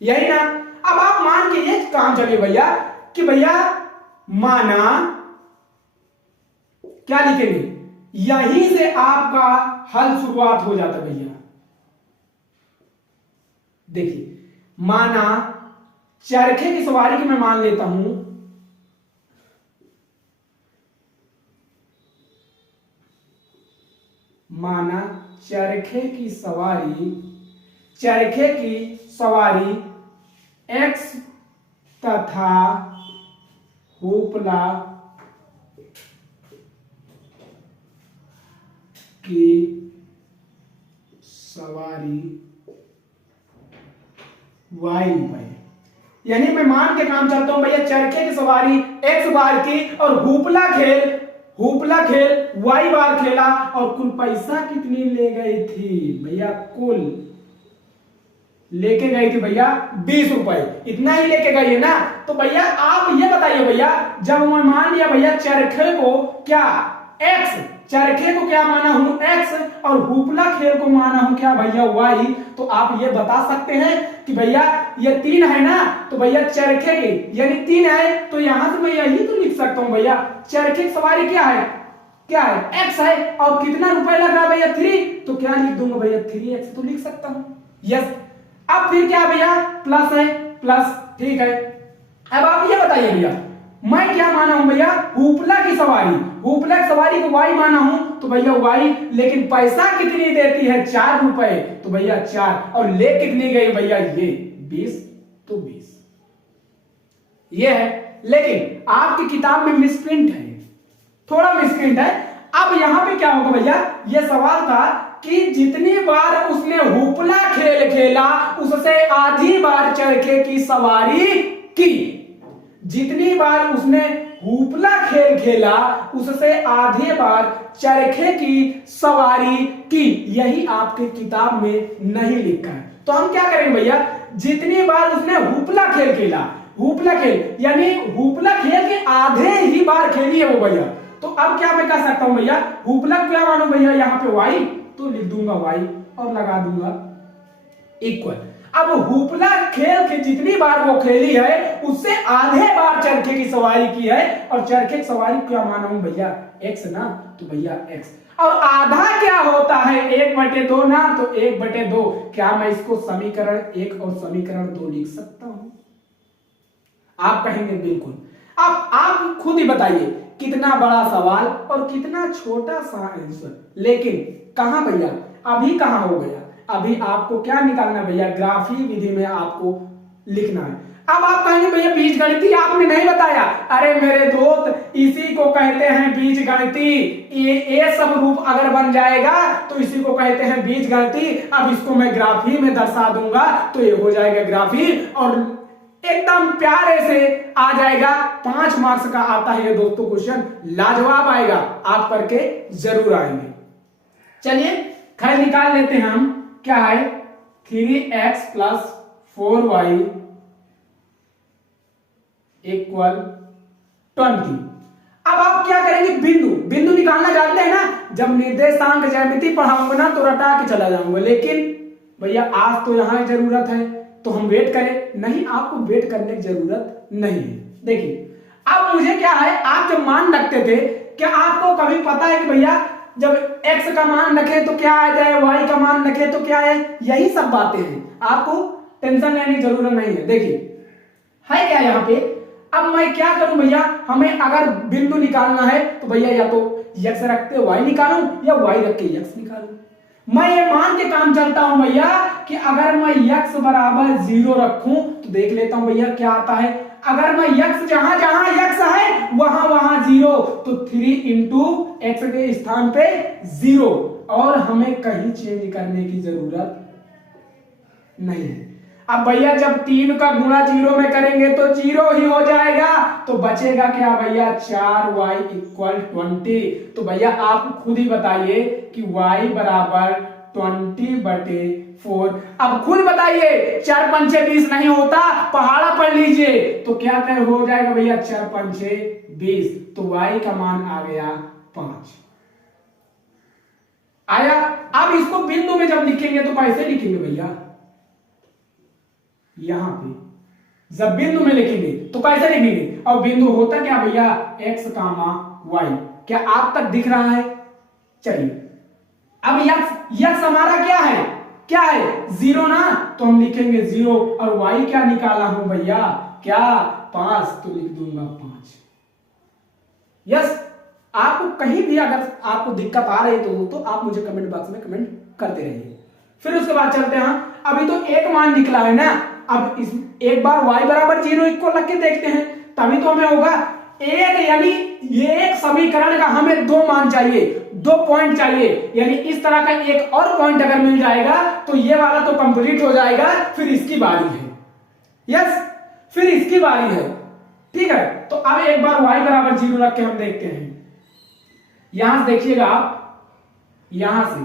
यही ना। अब आप मान के ये काम चलिए भैया कि भैया माना क्या लिखेंगे, यहीं से आपका हल शुरुआत हो जाता भैया। देखिए माना चरखे की सवारी की मैं मान लेता हूं माना चरखे की सवारी x तथा हुपला की सवारी y रुपए, यानी मैं मान के काम चलता हूं भैया चरखे की सवारी x बार की और हुपला खेल y बार खेला, और कुल पैसा कितनी ले गई थी भैया, कुल लेके गई थी भैया 20 रुपए, इतना ही लेके गई है ना। तो भैया आप ये बताइए भैया, जब मैं मान लिया भैया चरखे को क्या x, चरखे को क्या माना हूं x और हुपला खेल को माना हूं क्या भैया y, तो आप ये बता सकते हैं कि भैया ये 3 है ना, तो भैया चरखे की यानी 3 है, तो यहां से मैं यही तो लिख सकता हूं भैया चरखे की सवारी क्या है x है, और कितना रुपए लग रहा है भैया 3, तो क्या लिख दूंगा भैया 3x तो लिख सकता हूं। यस, अब फिर क्या भैया प्लस है, प्लस, ठीक है। अब आप ये बताइए भैया मैं क्या माना हूं भैया हुपला की सवारी को y माना हूं, तो भैया y, लेकिन पैसा कितनी देती है 4 रुपए, तो भैया 4, और ले कितनी गई भैया ये 20, तो 20 ये है। लेकिन आपकी किताब में मिसप्रिंट है, थोड़ा मिसप्रिंट है। अब यहां पे क्या होगा भैया, ये सवाल था कि जितनी बार उसने हुपला खेल खेला उससे आधी बार चरखे की सवारी की। जितनी बार उसने हुपला खेल खेला उससे आधे बार चरखे की सवारी की। यही आपके किताब में नहीं लिखा है। तो हम क्या करेंगे भैया, जितनी बार उसने हुपला खेल खेला, हुपला खेल यानी हुपला खेल के आधे ही बार खेली है वो भैया। तो अब क्या मैं कर सकता हूं भैया, हुपला क्या मानो भैया, यहां पे वाई तो लिख दूंगा वाई और लगा दूंगा इक्वल। अब हुपला खेल के जितनी बार वो खेली है उससे आधे बार चरखे की सवारी की है, और चरखे की सवारी क्या माना हूं भैया, एक्स ना, तो भैया एक्स। और आधा क्या होता है, 1/2 ना, तो 1/2। क्या मैं इसको समीकरण 1 और समीकरण 2 लिख सकता हूं? आप कहेंगे बिल्कुल। अब आप खुद ही बताइए कितना बड़ा सवाल और कितना छोटा सा आंसर, लेकिन कहां भैया, अभी कहां हो गया, अभी आपको क्या निकालना है भैया, ग्राफी विधि में आपको लिखना है। अब आप कहेंगे भैया बीजगणिती आपने नहीं बताया। अरे मेरे दोस्त, इसी को कहते हैं बीजगणिती। ये सब रूप अगर बन जाएगा तो इसी को कहते हैं बीजगणिती। अब इसको मैं ग्राफी में दर्शा दूंगा तो ये हो जाएगा ग्राफी, और एकदम प्यारे से आ जाएगा। 5 मार्क्स का आता है ये दोस्तों क्वेश्चन, लाजवाब आएगा, आप करके जरूर आएंगे। चलिए खैर निकाल लेते हैं हम, क्या है 3x + 4y = 20। अब आप क्या करेंगे, बिंदु बिंदु निकालना जानते हैं ना। जब निर्देशांक ज्यामिति पढ़ाऊंगा ना तो रटा के चला जाऊंगा, लेकिन भैया आज तो यहां जरूरत है तो हम वेट करें, नहीं आपको वेट करने की जरूरत नहीं है। देखिए अब मुझे क्या है, आप जब मान रखते थे, क्या आपको कभी पता है कि भैया जब x का मान रखे तो क्या आ जाए, y का मान रखे तो क्या है, यही सब बातें हैं, आपको टेंशन लेने की जरूरत नहीं है। देखिए है क्या यहाँ पे, अब मैं क्या करूं भैया, हमें अगर बिंदु निकालना है तो भैया या तो x रखते y निकालूं या y रख के x निकालूं। मैं ये मान के काम चलता हूं भैया कि अगर मैं x = 0 रखूं तो देख लेता हूं भैया क्या आता है। अगर मैं x जहां जहां x है वहां वहां 0, तो 3 × x के स्थान पे 0, और हमें कहीं चेंज करने की जरूरत नहीं है। अब भैया जब 3 का गुणा 0 में करेंगे तो 0 ही हो जाएगा, तो बचेगा क्या भैया, 4y = 20। तो भैया आप खुद ही बताइए कि y = 20/4। अब खुद बताइए, 4 × 5 = 20 नहीं होता, पहाड़ा पढ़ लीजिए तो क्या कर हो जाएगा भैया, 4 × 5 = 20। तो y का मान आ गया 5 आया। अब इसको बिंदु में जब लिखेंगे तो कैसे लिखेंगे भैया, यहां पे जब बिंदु में लिखेंगे तो कैसे लिखेंगे, और बिंदु होता क्या भैया, x, y। क्या आप तक दिख रहा है? चलिए अब x हमारा क्या है 0 ना, तो हम लिखेंगे 0, और y क्या निकाला हूं भैया, क्या 5, तो लिख दूंगा 5। यस, आपको कहीं भी अगर आपको दिक्कत आ रही तो आप मुझे कमेंट बॉक्स में कमेंट करते रहिए। फिर उसके बाद चलते हैं, अभी तो एक मान निकला है ना, अब इस एक बार y = 0 इसको रख के देखते हैं, तभी तो हमें होगा एक, यानी ये एक समीकरण का हमें 2 मान चाहिए, 2 पॉइंट चाहिए, यानी इस तरह का एक और पॉइंट अगर मिल जाएगा तो ये वाला तो कंप्लीट हो जाएगा। फिर इसकी बारी है, यस फिर इसकी बारी है, ठीक है। तो अब एक बार y = 0 रख के हम देखते हैं। यहां से देखिएगा आप, यहां से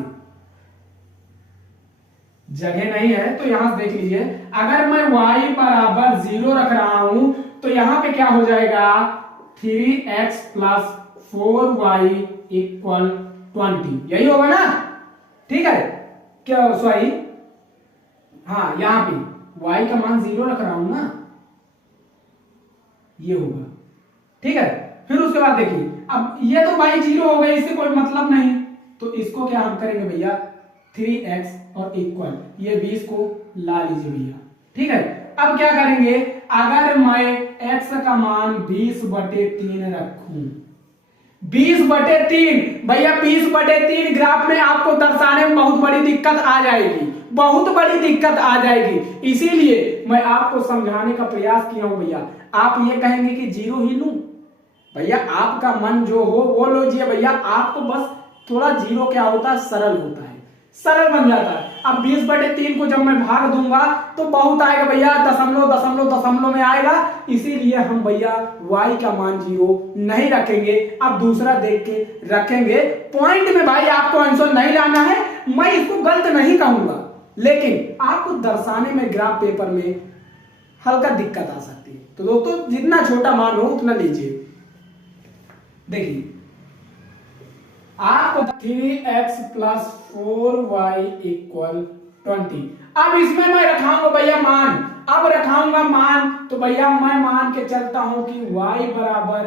जगह नहीं है तो यहां से देख लीजिए, अगर मैं y = 0 रख रहा हूं तो यहां पे क्या हो जाएगा, 3x + 4y = 20, यही होगा ना, ठीक है क्या, सॉरी हाँ, यहां पे y का मान 0 रख रहा हूं ना, ये होगा, ठीक है। फिर उसके बाद देखिए, अब ये तो y 0 हो गया, इससे कोई मतलब नहीं, तो इसको क्या हम करेंगे भैया, 3x और इक्वल ये 20 को ला लीजिए भैया, ठीक है। अब क्या करेंगे, अगर मैं x का मान 20/3 रखूं, 20/3 भैया 20/3 ग्राफ में आपको दर्शाने में बहुत बड़ी दिक्कत आ जाएगी, बहुत बड़ी दिक्कत आ जाएगी, इसीलिए मैं आपको समझाने का प्रयास किया हूं भैया। आप ये कहेंगे कि 0 ही लूं, भैया आपका मन जो हो वो लो जी भैया, आपको बस थोड़ा 0 क्या होता है, सरल होता है, सरल बन जाता है। अब 20/3 को जब मैं भाग दूंगा तो बहुत आएगा भैया, दशमलव दशमलव दशमलव में आएगा, इसीलिए हम भैया y का मान 0 नहीं रखेंगे। अब दूसरा देख के रखेंगे। पॉइंट में भाई आपको आंसर नहीं लाना है, मैं इसको गलत नहीं कहूंगा, लेकिन आपको दर्शाने में ग्राफ पेपर में हल्का दिक्कत आ सकती है। तो दोस्तों जितना छोटा मान हो उतना लीजिए। देखिए आपको 3x + 4y = 20। अब इसमें मैं रखाऊंगा भैया मान, अब रखाऊंगा मान, तो भैया मैं मान के चलता हूं कि y बराबर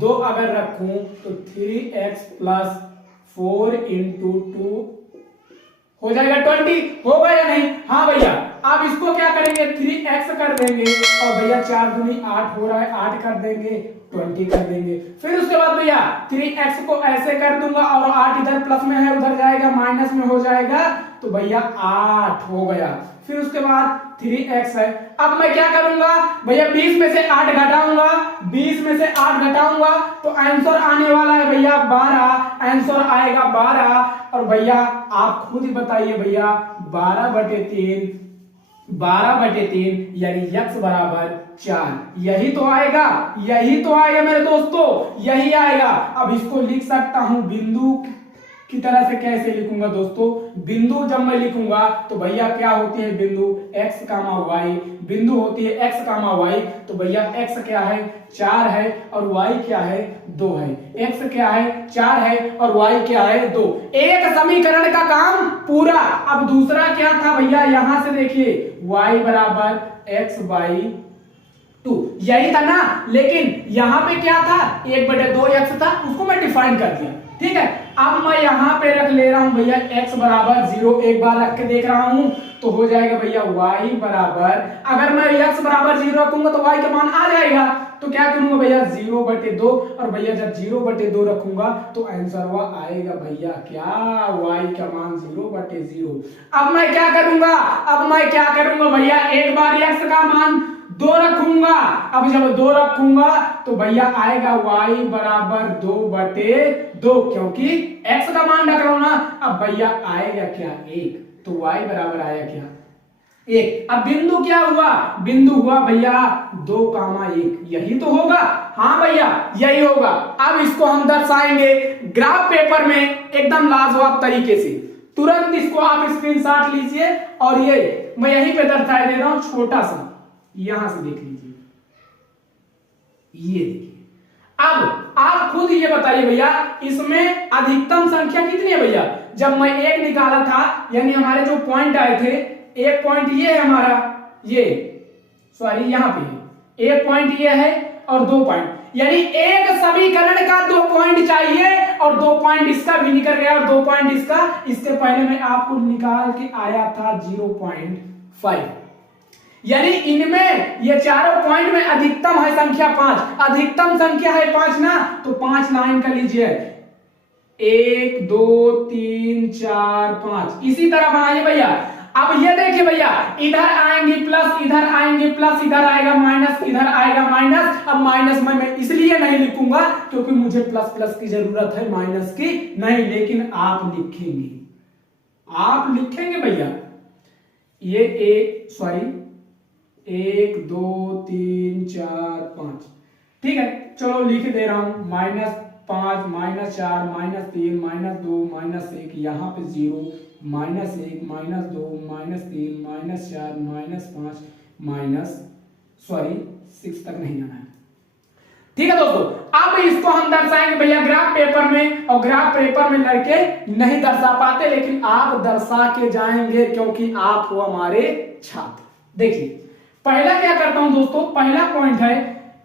2 अगर रखूं तो 3x + 4 × 2 हो जाएगा 20। होगा या नहीं? हाँ भैया। अब इसको क्या करेंगे, 3x कर देंगे और भैया 4 दूनी 8 हो रहा है, 8 कर देंगे 20 कर देंगे। फिर उसके बाद भैया 3x को ऐसे कर दूंगा और 8 इधर प्लस में है उधर जाएगा माइनस में हो जाएगा, तो भैया 8 हो गया। फिर उसके बाद 3x है। अब मैं क्या करूंगा भैया, 20 में से 8 घटाऊंगा, 20 में से 8 घटाऊंगा तो आंसर आने वाला है भैया 12, आंसर आएगा 12। और भैया आप खुद ही बताइए भैया 12/3 यानी x बराबर 4, यही तो आएगा, यही तो आएगा मेरे दोस्तों, यही आएगा। अब इसको लिख सकता हूं बिंदु की तरह से। कैसे लिखूंगा दोस्तों, बिंदु जब मैं लिखूंगा तो भैया क्या होती है बिंदु x, y, बिंदु होती है x, y, तो भैया x क्या है 4 है और y क्या है 2 है। x क्या है 4 है और y क्या है 2। एक समीकरण का काम पूरा। अब दूसरा क्या था भैया, यहां से देखिए y बराबर x/2, यही था ना, लेकिन यहां पे क्या था 1/2x था, उसको मैं डिफाइन कर दिया। ठीक है, अब मैं यहां पे रख ले रहा हूं भैया x बराबर 0, एक बार रख के देख रहा हूं तो हो जाएगा भैया y बराबर, अगर मैं x बराबर 0 रखूंगा तो y का मान आ जाएगा, तो क्या करूंगा भैया 0/2, और भैया जब 0/2 रखूंगा तो आंसर वो आएगा भैया क्या, y का मान 0/0। अब मैं क्या करूंगा भैया, एक बार x का मान 2 रखूंगा, अब जब 2 रखूंगा तो भैया आएगा y बराबर 2/2, क्योंकि x का मान रख रहा हूं ना। अब भैया आएगा क्या 1, तो y बराबर आया क्या 1। अब बिंदु क्या हुआ, बिंदु हुआ भैया 2,1, यही तो होगा। हाँ भैया यही होगा। अब इसको हम दर्शाएंगे ग्राफ पेपर में एकदम लाजवाब तरीके से। तुरंत इसको आप स्क्रीनशॉट लीजिए और ये मैं यहीं पे दर्शा दे रहा हूं, छोटा सा, यहां से देख लीजिए, ये देखिए। अब आप खुद ये बताइए भैया इसमें अधिकतम संख्या कितनी है भैया। जब मैं 1 निकाला था, यानी हमारे जो पॉइंट आए थे, एक पॉइंट ये है हमारा, ये सॉरी यहां पे एक पॉइंट ये है और 2 पॉइंट, यानी एक समीकरण का 2 पॉइंट चाहिए और 2 पॉइंट इसका भी निकल गया और 2 पॉइंट इसका। इसके पहले मैं आपको निकाल के आया था 0.5, यानी इनमें ये चारों पॉइंट में अधिकतम है संख्या 5, अधिकतम संख्या है 5 ना, तो 5 लाइन का लीजिए, 1 2 3 4 5, इसी तरह बनाइए भैया। अब ये देखिए भैया, इधर आएंगे प्लस, इधर आएंगे प्लस, इधर आएगा माइनस, इधर आएगा माइनस। अब माइनस मैं इसलिए नहीं लिखूंगा क्योंकि मुझे प्लस प्लस की जरूरत है, माइनस की नहीं, लेकिन आप लिखेंगे भैया ये 1 2 3 4 5, ठीक है, चलो लिख दे रहा हूं -5 -4 -3 -2 -1, यहां पे 0 -1 -2 -3 -4 -5 6 तक नहीं जाना है। ठीक है दोस्तों, अब इसको हम दर्शाएंगे भैया ग्राफ पेपर में, और ग्राफ पेपर में लड़के नहीं दर्शा पाते, लेकिन आप दर्शा के जाएंगे क्योंकि आप हो हमारे छात्र। देखिए पहला क्या करता हूं दोस्तों, पहला पॉइंट है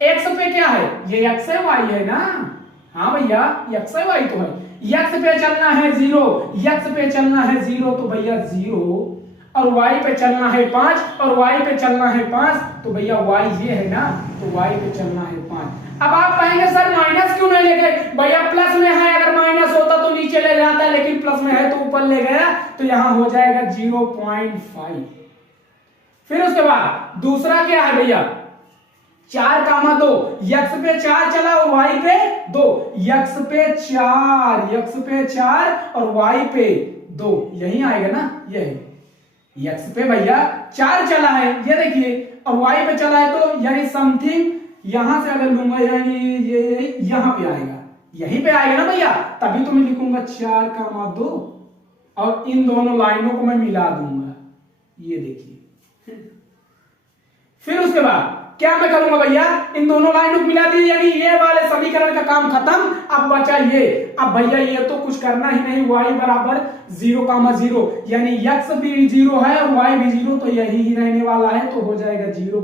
x पे क्या है, ये x है y है ना, हाँ भैया x है y तो है, x पे चलना है 0, x पे चलना है 0 तो भैया 0, और y पे चलना है 5 और y पे चलना है 5, तो भैया y ये है ना, तो y पे चलना है 5। अब आप कहेंगे सर माइनस क्यों नहीं ले गए, भैया प्लस में है, अगर माइनस होता तो नीचे ले जाता, लेकिन प्लस में है तो ऊपर ले गया, तो यहां हो जाएगा 0.5। फिर उसके बाद दूसरा क्या है भैया 4,2, x पे 4 चला और y पे 2, x पे 4 और y पे 2, यही आएगा ना, यही x पे भैया 4 चला है, ये देखिए, और y पे चला है तो यानी समथिंग यहां से अगर लूंगा यानी ये यहां पे आएगा, यहीं पे आएगा ना भैया, तभी तो मैं लिखूंगा 4, 2 और इन दोनों लाइनों को मैं मिला दूंगा, ये देखिए। फिर उसके बाद क्या मैं करूंगा भैया, इन दोनों लाइनों को मिला दी, यानी ये वाले समीकरण का काम खत्म। अब बचा ये, अब भैया ये तो कुछ करना ही नहीं, y बराबर 0, 0, यानी x भी 0 है और y भी 0, तो यही ही रहने वाला है, तो हो जाएगा 0,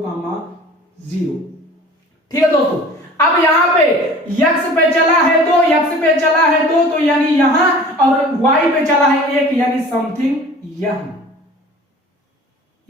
0। ठीक है दोस्तों, अब यहां पे x पे चला है 2, x पे चला है 2, तो यानी यहां, और y पे चला है 1, यानी समथिंग यहां।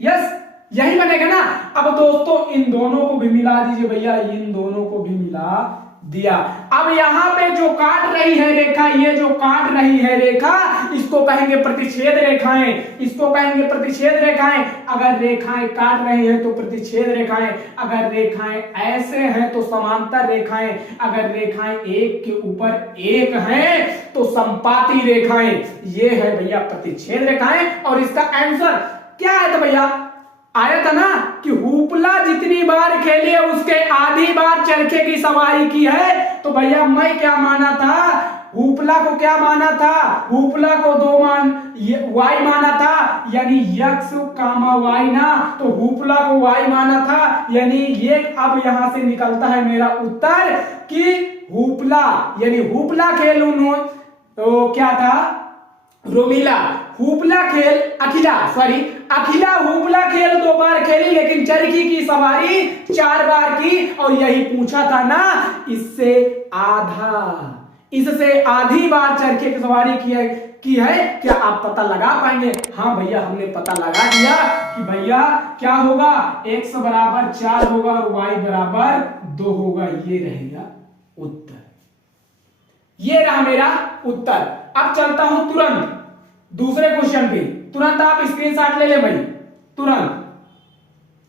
यस, यही बनेगा ना। अब दोस्तों इन दोनों को भी मिला दीजिए भैया, इन दोनों को भी मिला दिया। अब यहां पे जो काट रही है रेखा, ये जो काट रही है रेखा, इसको कहेंगे प्रतिच्छेद रेखाएं, इसको कहेंगे प्रतिच्छेद रेखाएं। अगर रेखाएं काट रही है तो प्रतिच्छेद रेखाएं, अगर रेखाएं ऐसे हैं तो समांतर रेखाएं, अगर रेखाएं एक के ऊपर एक हैं तो संपाती रेखाएं। ये है भैया प्रतिच्छेद रेखाएं। और इसका आंसर क्या है तो भैया आया था ना कि हुपला जितनी बार खेली है उसके आधी बार चरखे की सवारी की है। तो भैया मैं क्या माना था, हुपला को क्या माना था, हुपला को 2 y माना था, यानी x, y ना, तो हुपला को y माना था, यानी ये अब यहां से निकलता है मेरा उत्तर कि हुपला, यानी हुपला खेल उन्होंने तो क्या था, रोमिला हुपला खेल, अखिला हुपला खेल 2 बार खेली, लेकिन चरखी की सवारी 4 बार की। और यही पूछा था ना, इससे आधी बार चरखे की सवारी की है। क्या आप पता लगा पाएंगे? हाँ भैया, हमने पता लगा दिया कि भैया क्या होगा, x बराबर 4 होगा और y बराबर 2 होगा। ये रहेगा उत्तर, ये रहा मेरा उत्तर। अब चलता हूं तुरंत दूसरे क्वेश्चन पे, तुरंत आप स्क्रीनशॉट ले ले भाई, तुरंत।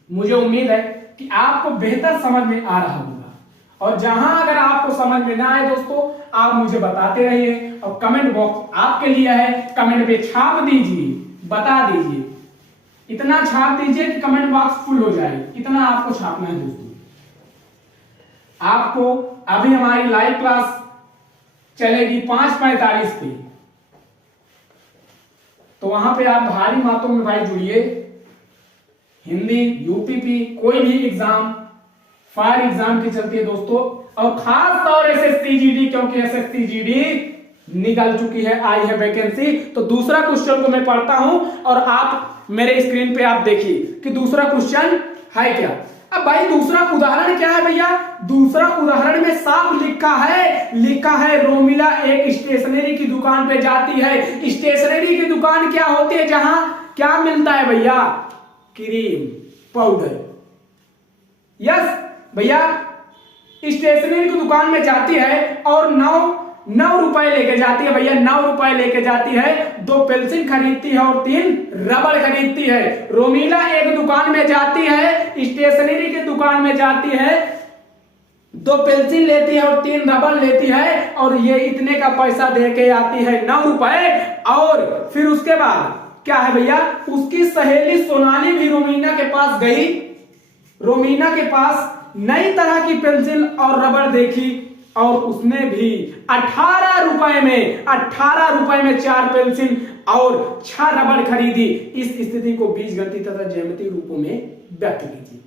मुझे उम्मीद है कि आपको बेहतर समझ में आ रहा होगा, और जहां अगर आपको समझ में ना आए दोस्तों, आप मुझे बताते रहिए, और कमेंट बॉक्स आपके लिए है, कमेंट पे छाप दीजिए, बता दीजिए, इतना छाप दीजिए कि कमेंट बॉक्स फुल हो जाए, इतना आपको छापना है दोस्तों। आपको अभी हमारी लाइव क्लास चलेगी 5:45 पे, तो वहां पे आप भारी मात्रा में भाई जुड़िए। हिंदी, यूपीपी, कोई भी एग्जाम, फायर एग्जाम की चलती है दोस्तों, और खास तौर एसएससी जीडी, क्योंकि एसएससी जीडी निकल चुकी है, आई है वैकेंसी। तो दूसरा क्वेश्चन को मैं पढ़ता हूं और आप मेरे स्क्रीन पे आप देखिए कि दूसरा क्वेश्चन है क्या। अब भाई दूसरा उदाहरण क्या है भैया, दूसरा उदाहरण में साफ लिखा है रोमिला एक स्टेशनरी की दुकान पे जाती है। स्टेशनरी की दुकान क्या होती है, जहां क्या मिलता है भैया, क्रीम पाउडर। यस भैया, स्टेशनरी की दुकान में जाती है और 9 रुपए लेके जाती है भैया, 9 रुपए लेके जाती है। 2 पेंसिल खरीदती है और 3 रबड़ खरीदती है। रोमिला एक दुकान में जाती है, स्टेशनरी की दुकान में जाती है, 2 पेंसिल लेती है और 3 रबड़ लेती है, और ये इतने का पैसा दे के आती है 9 रुपए। और फिर उसके बाद क्या है भैया, उसकी सहेली सोनाली भी रोमिना के पास गई, रोमिना के पास नई तरह की पेंसिल और रबड़ देखी, और उसने भी 18 रुपए में 4 पेंसिल और 6 रबड़ खरीदी। इस स्थिति को बीजगणितीय तथा ज्यामितीय रूपों में व्यक्त कीजिए।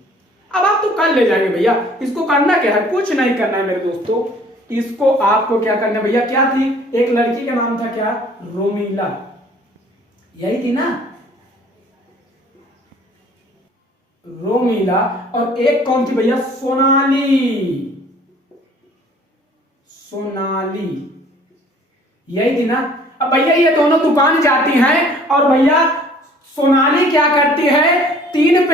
अब आप तो कर ले जाएंगे भैया, इसको करना क्या है, कुछ नहीं करना है मेरे दोस्तों। इसको आपको क्या करना है भैया, क्या थी, एक लड़की का नाम था क्या, रोमिला, यही थी ना, रोमिला, और एक कौन थी भैया, सोनाली, यही थी ना। अब भैया ये दोनों दुकान जाती हैं, और भैया सोनाली क्या करती है, 2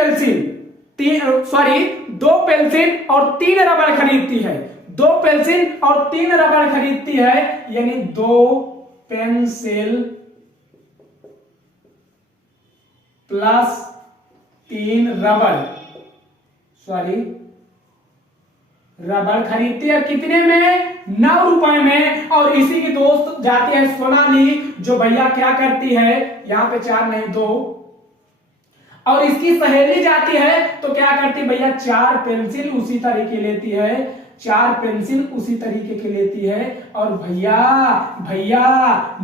पेंसिल और 3 रबड़ खरीदती है, 2 पेंसिल और 3 रबड़ खरीदती है, यानी 2 पेंसिल प्लस 3 रबड़, रबड़ खरीदती है कितने में? 9 रुपए में। और इसी की दोस्त जाती है सोनाली, जो भैया क्या करती है, यहाँ पे 4 नहीं 2, और इसकी सहेली जाती है तो क्या करती भैया, 4 पेंसिल उसी तरीके लेती है, 4 पेंसिल उसी तरीके की लेती है, और भैया भैया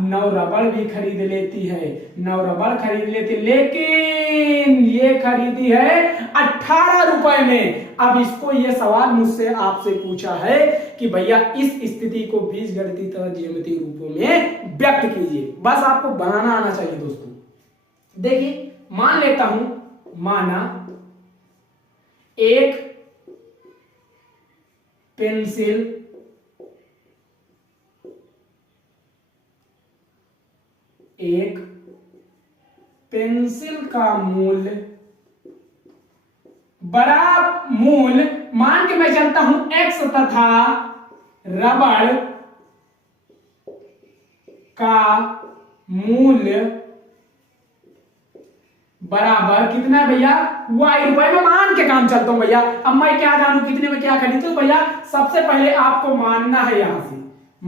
9 रबड़ भी खरीद लेती है, 9 रबड़ खरीद लेती, लेकिन ये खरीदी है 18 रुपए में। अब इसको ये सवाल मुझसे आपसे पूछा है कि भैया इस स्थिति को बीजगणितीय तथा ज्यामितीय रूपों में व्यक्त कीजिए। बस आपको बनाना आना चाहिए दोस्तों। देखिए मान लेता हूं, माना एक पेंसिल का मूल्य बड़ा मूल्य मान के मैं चलता हूं x तथा रबड़ का मूल्य बराबर कितना है भैया, y रुपए में मान के काम चलता हूं भैया। अब मैं क्या जानू कितने में क्या खरीदता हूं भैया, सबसे पहले आपको मानना है, यहां से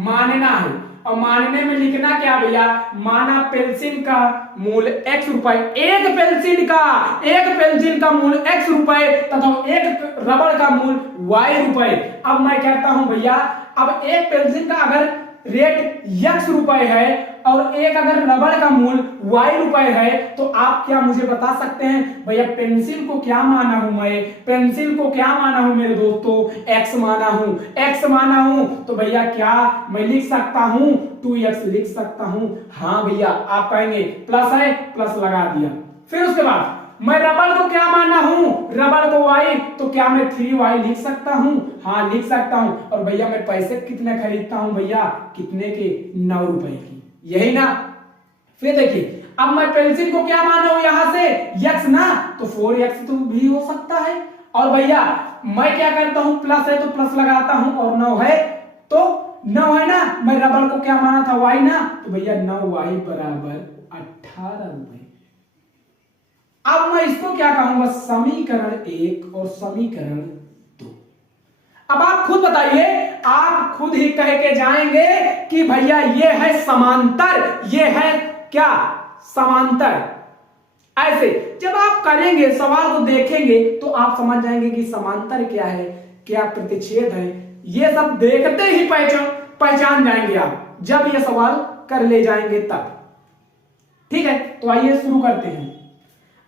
मानना है, और मानने में लिखना क्या भैया, माना पेंसिल का मूल्य x रुपए, एक पेंसिल का मूल्य x रुपए तथा एक रबड़ का मूल्य y रुपए। अब मैं कहता हूं भैया, अब एक पेंसिल का अगर रेट x रुपए है और एक अगर रबड़ का मूल्य y रुपए है, तो आप क्या मुझे बता सकते हैं भैया, पेंसिल को क्या माना हूं मैं, पेंसिल को क्या माना हूं मेरे दोस्तों, x माना हूं, तो भैया क्या मैं लिख सकता हूं 2x लिख सकता हूं। हाँ भैया, आप कहेंगे प्लस है, प्लस लगा दिया। फिर उसके बाद मैं रबड़ को क्या माना हूं, रबड़ को y, तो क्या मैं 3y लिख सकता हूं? हाँ लिख सकता हूं। और भैया मैं पैसे कितने खरीदता हूं भैया, कितने के, 9 रुपए की, यही ना। फिर देखिए अब मैं पेंसिल को क्या माना हूं, यहां से x ना, तो 4x तो भी हो सकता है। और भैया मैं क्या करता हूं, प्लस है तो प्लस लगाता हूं, और 9 है तो 9 है ना, मैं रबड़ को क्या माना था, y ना, तो भैया 9y बराबर 18 रुपए। अब मैं इसको क्या कहूंगा, समीकरण 1 और समीकरण 2। अब आप खुद बताइए, आप खुद ही कह के जाएंगे कि भैया ये है समांतर, ये है क्या, समांतर। ऐसे जब आप करेंगे, सवाल को देखेंगे, तो आप समझ जाएंगे कि समांतर क्या है, क्या प्रतिच्छेद है, ये सब देखते ही पहचान जाएंगे आप, जब ये सवाल कर ले जाएंगे तब। ठीक है, तो आइए शुरू करते हैं।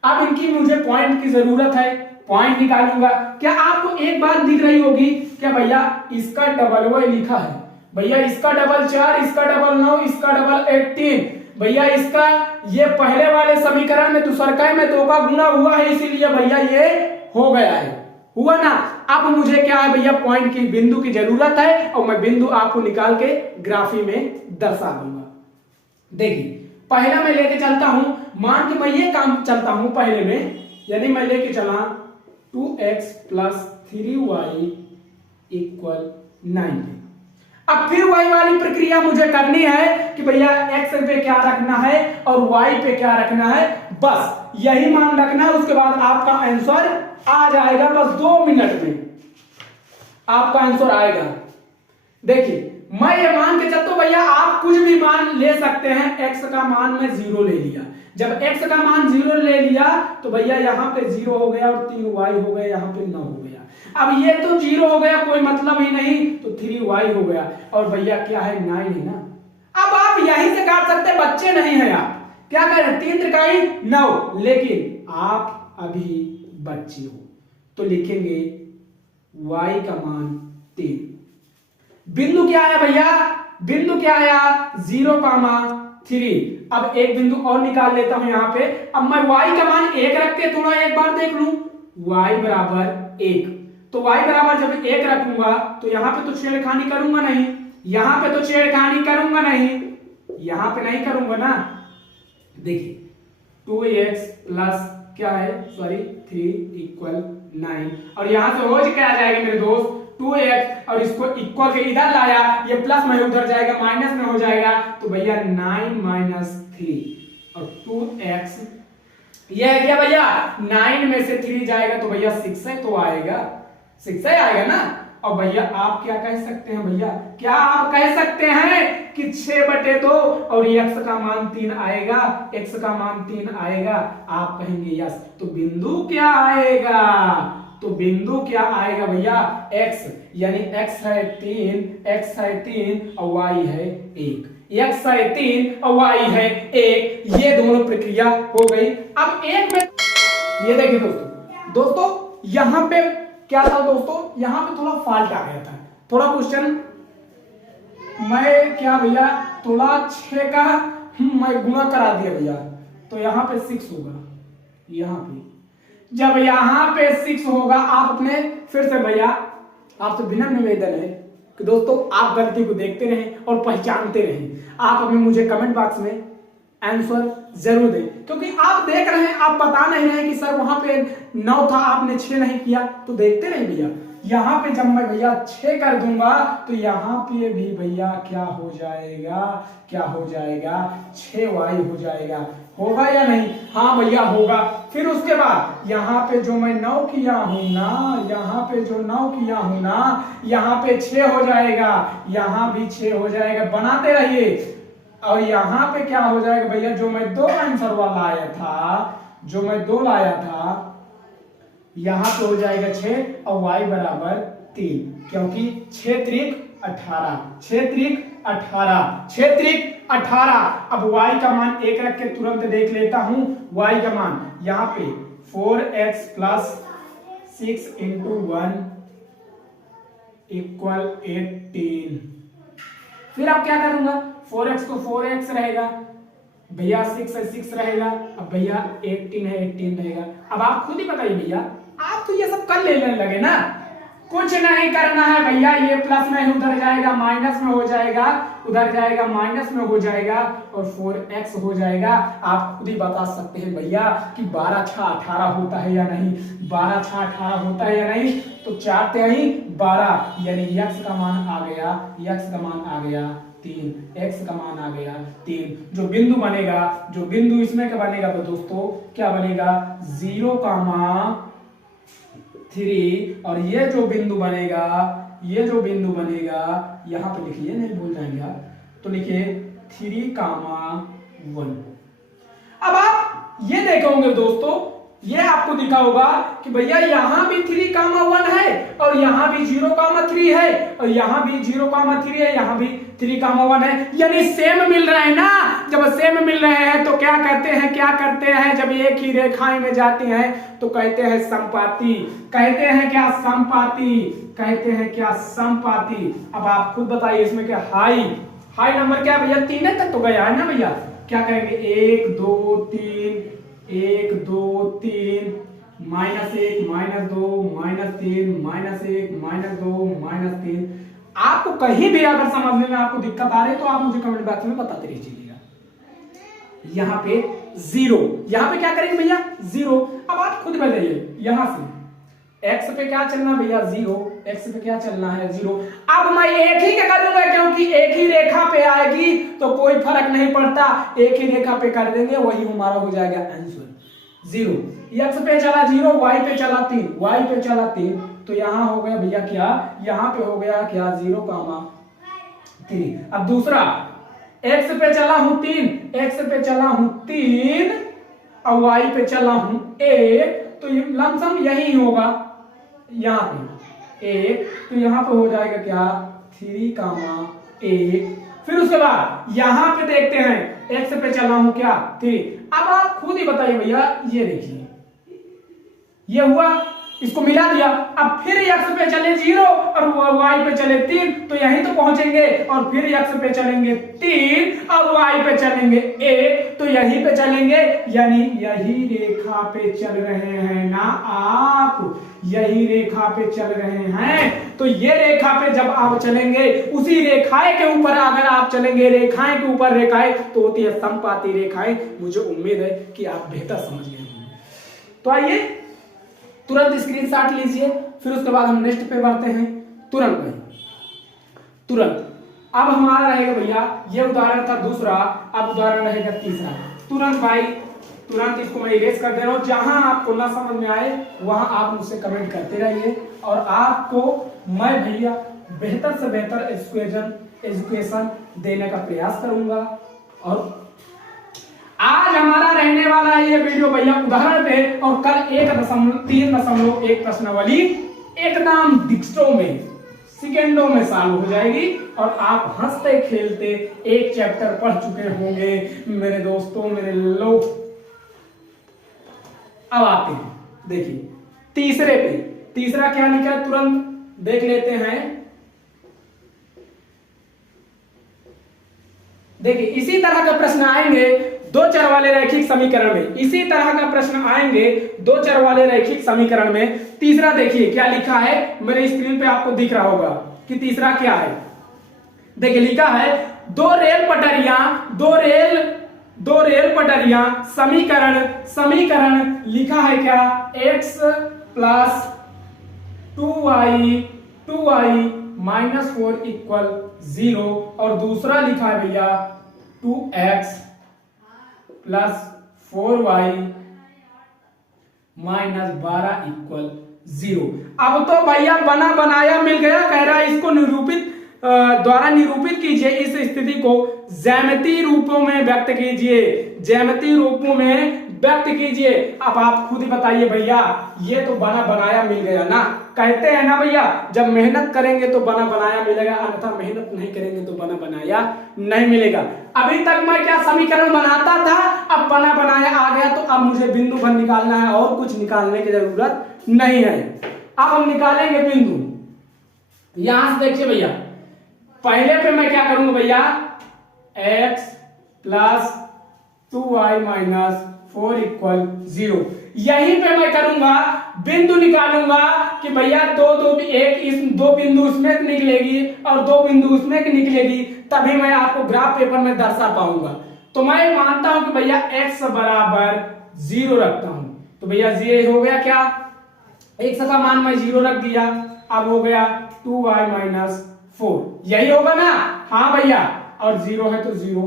अब इनकी मुझे पॉइंट की जरूरत है, पॉइंट निकालूंगा। क्या आपको एक बात दिख रही होगी, क्या भैया इसका डबल वो लिखा है, भैया इसका डबल 4, इसका डबल 9, इसका डबल 18, भैया इसका ये पहले वाले समीकरण में दूसरका में 2 का गुना हुआ है, इसीलिए भैया ये हो गया है, हुआ ना। अब मुझे क्या है भैया, पॉइंट की, बिंदु की जरूरत है, और मैं बिंदु आपको निकाल के ग्राफी में दर्शा दूंगा। देखिए पहला मैं लेके चलता हूं, मान के मैं ये काम चलता हूं पहले में, यानी मैं लेके चला 2x प्लस 3y इक्वल 9। अब फिर y वाली प्रक्रिया मुझे करनी है कि भैया x पे क्या रखना है और y पे क्या रखना है, बस यही मान रखना है। उसके बाद आपका आंसर आ जाएगा, बस 2 मिनट में आपका आंसर आएगा। देखिए मैं ये मान के चलता हूं भैया, आप कुछ भी मान ले सकते हैं। x का मान मैं 0 ले लिया, जब x का मान 0 ले लिया तो भैया यहाँ पे 0 हो गया और 3y हो गया, यहाँ पे 9 हो गया। अब ये तो 0 हो गया, कोई मतलब ही नहीं, तो 3y हो गया, और भैया क्या है 9 है ना। अब आप यहीं से काट सकते, बच्चे नहीं है आप, क्या कह रहे, 3 त्रिकाई 9, लेकिन आप अभी बच्चे हो, तो लिखेंगे y का मान 3। बिंदु क्या आया भैया, बिंदु क्या आया 0,3। अब एक बिंदु और निकाल लेता हूं यहां पे। अब मैं y का मान 1 रख के थोड़ा एक बार देख लूं, y बराबर 1, तो y बराबर जब 1 रखूंगा तो यहां पे तो छेड़खानी करूंगा नहीं, यहां पे तो छेड़खानी करूंगा नहीं, यहां पे नहीं करूंगा ना। देखिए 2x प्लस क्या है, सॉरी 3 इक्वल 9, और यहां से हो क्या आ जाएगा मेरे दोस्त 2x, और इसको इक्वल के इधर लाया, ये प्लस में उधर जाएगा, माइनस में हो जाएगा, तो भैया 9 माइनस 3 और 2x, ये है क्या भैया 9 में से 3 जाएगा तो भैया 6 है, तो आएगा 6 है आएगा ना। और भैया आप क्या कह सकते हैं भैया, क्या आप कह सकते हैं कि 6/2 और x का मान 3 आएगा, x का मान 3 आएगा, आप कहेंगे यस। तो बिंदु क्या आएगा, तो बिंदु क्या आएगा भैया, x, यानी x है 3 और y है 1, x है 3 और y है 1, ये दोनों प्रक्रिया हो गई। अब एक में ये देखिए दोस्तों यहां पे क्या था दोस्तों, यहां पे थोड़ा फॉल्ट आ गया था, थोड़ा क्वेश्चन मैं क्या भैया थोड़ा 6 का मैं गुणा करा दिया भैया, तो यहां पे 6 होगा, यहां पे जब यहां पे 6 होगा, आप अपने फिर से भैया आपसे विनम्र निवेदन है कि दोस्तों आप गलती को देखते रहें और पहचानते रहें, आप हमें मुझे कमेंट बॉक्स में आंसर जरूर दें, क्योंकि आप देख रहे हैं, आप बता नहीं रहे कि सर वहां पे 9 था आपने 6 नहीं किया, तो देखते रहे भैया। यहां पे जब मैं भैया 6 कर दूंगा तो यहां पे भी भैया क्या हो जाएगा, क्या हो जाएगा, 6y हो जाएगा, होगा या नहीं, हाँ भैया होगा। फिर उसके बाद यहाँ पे जो मैं 9 किया हूं ना, यहाँ पे जो 9 किया हूं ना, यहाँ पे 6 हो जाएगा, यहाँ भी 6 हो जाएगा, बनाते रहिए। और यहाँ पे क्या हो जाएगा भैया, जो मैं 2 आंसर वाला आया था, जो मैं 2 लाया था, यहाँ पे हो जाएगा 6 और y बराबर 3, क्योंकि 6 त्रिक 18, 6 त्रिक 18, 6 त्रिक 18। अब y का मान 1 रख के तुरंत देख लेता हूं, y का मान यहाँ पे 4x प्लस 6 इंटू 1 इक्वल 18। फिर आप क्या करूंगा, 4x को 4x रहेगा भैया, 6 है 6 रहेगा, अब भैया 18 है 18 रहेगा। अब आप खुद ही बताइए भैया, आप तो ये सब कर लेने लगे ना, कुछ नहीं करना है भैया, ये प्लस में उधर जाएगा माइनस में हो जाएगा, उधर जाएगा माइनस में हो जाएगा और 4x हो जाएगा। आप खुद ही बता सकते हैं भैया कि 12 6 18 होता है या नहीं, 12 6 18 होता है या नहीं, तो 4 3 12, यानी x का मान आ गया, x का मान आ गया 3, x का मान आ गया 3। जो बिंदु बनेगा, जो बिंदु इसमें क्या बनेगा तो दोस्तों क्या बनेगा, 0, 3, और ये जो बिंदु बनेगा, ये जो बिंदु बनेगा यहां पे लिखिए, नहीं भूल जाएंगे आप, तो लिखिए 3, 1। अब आप ये देखे होंगे दोस्तों, ये आपको दिखा होगा कि भैया यहां भी 3, 1 है और यहां भी 0, 3 है और यहां भी 0, 3 है, यहां भी 3, 1 है, यानी सेम मिल रहे हैं ना। जब सेम मिल रहे हैं तो क्या कहते हैं, क्या करते हैं, जब एक ही रेखाएं में जाती हैं तो कहते हैं समपाती, कहते हैं क्या, समपाती, कहते हैं क्या, समपाती। अब आप खुद बताइए इसमें क्या हाई नंबर क्या भैया, 3 तक तो गया है ना भैया, क्या कहेंगे 1 2 3, 1 2 3, -1 -2 -3 -1 -2 -3। आपको कहीं भी अगर समझने में आपको दिक्कत आ रही है तो आप मुझे कमेंट बॉक्स में बताते रहिएगा। यहां पे 0, यहां पे क्या करेंगे भैया 0। अब आप खुद बताइए, यहां से x पे क्या चलना भैया 0, x पे क्या चलना है 0। अब मैं एक ही क्या करूंगा, क्योंकि एक ही रेखा पे आएगी तो कोई फर्क नहीं पड़ता, एक ही रेखा पे कर देंगे, वही हमारा हो जाएगा आंसर 0। x पे चला 0, y पे चला 3, y पे चला 3, तो यहां हो गया भैया क्या, यहां पे हो गया क्या 0, 3। अब दूसरा x पे चला हूं 3, x पे चला हूं 3 और y पे चला हूं 1, तो लमसम यही होगा, यहाँ पे 1, तो यहाँ पे हो जाएगा क्या 3, 1। फिर उसके बाद यहां पे देखते हैं x पे चला हूं क्या 3। अब आप खुद ही बताइए भैया, ये देखिए ये हुआ, इसको मिला दिया। अब फिर x पे चले 0 और y पे चले 3, तो यहीं तो पहुंचेंगे, और फिर x पे चलेंगे 3 और y पे चलेंगे 1, तो यहीं पे चलेंगे, यानी यही रेखा पे चल रहे हैं ना आप, यही रेखा पे चल रहे हैं। तो ये रेखा पे जब आप चलेंगे, उसी रेखाएं के ऊपर अगर आप चलेंगे, रेखाएं के ऊपर रेखाएं तो होती है समपाती रेखाएं। मुझे उम्मीद है कि आप बेहतर समझ गए होंगे। तो आइए तुरंत स्क्रीनशॉट लीजिए, फिर उसके बाद हम नेक्स्ट पे बढ़ते हैं तुरंत भाई, तुरंत। अब हमारा रहेगा भैया, ये उदाहरण था दूसरा, अब उदाहरण रहेगा तीसरा। तुरंत भाई तुरंत इसको मैं इरेज कर दे रहा हूं। जहां आपको ना समझ में आए वहां आप मुझसे कमेंट करते रहिए और आपको मैं भैया बेहतर से बेहतर एजुकेशन देने का प्रयास करूंगा। और आज हमारा रहने वाला है ये वीडियो भैया उदाहरण पे, और कल 1.3.1 प्रश्नावली एकदम डिक्टो में सेकेंडों में चालू हो जाएगी और आप हंसते खेलते एक चैप्टर पढ़ चुके होंगे मेरे दोस्तों, मेरे लोग। अब आते हैं, देखिए तीसरे पे, तीसरा क्या लिखा है तुरंत देख लेते हैं। देखिए इसी तरह का प्रश्न आएंगे दो चर वाले रैखिक समीकरण में, इसी तरह का प्रश्न आएंगे दो चर वाले रैखिक समीकरण में। तीसरा देखिए क्या लिखा है, मेरे स्क्रीन पे आपको दिख रहा होगा कि तीसरा क्या है। देखिए लिखा है दो रेल पटरियां समीकरण लिखा है क्या, x plus 2y minus 4 equal 0, और दूसरा लिखा है भैया 2x plus 4y minus 12 equal 0। अब तो भैया बना बनाया मिल गया। कह रहा है इसको द्वारा निरूपित कीजिए, इस स्थिति को ज्यामितीय रूपों में व्यक्त कीजिए, ज्यामितीय रूपों में व्यक्त कीजिए। अब आप खुद ही बताइए भैया, ये तो बना बनाया मिल गया ना। कहते हैं ना भैया, जब मेहनत करेंगे तो बना बनाया मिलेगा, अन्यथा मेहनत नहीं करेंगे तो बना बनाया नहीं मिलेगा। अभी तक मैं क्या समीकरण बनाता था, अब बना बनाया आ गया, तो अब मुझे बिंदु भर निकालना है और कुछ निकालने की जरूरत नहीं है। अब हम निकालेंगे बिंदु। यहां से देखिए भैया, पहले पे मैं क्या करूंगा भैया, x plus 2y minus 4 equal 0, यहीं पे मैं करूंगा बिंदु निकालूंगा कि भैया दो बिंदु उसमें निकलेगी और दो बिंदु उसमें निकलेगी, तभी मैं आपको ग्राफ पेपर में दर्शा पाऊंगा। तो मैं मानता हूं कि भैया x बराबर 0 रखता हूं, तो भैया ये हो गया क्या, x का मान मैं 0 रख दिया, अब हो गया 2y माइनस 4, यही होगा ना। हाँ भैया, और 0 है तो 0,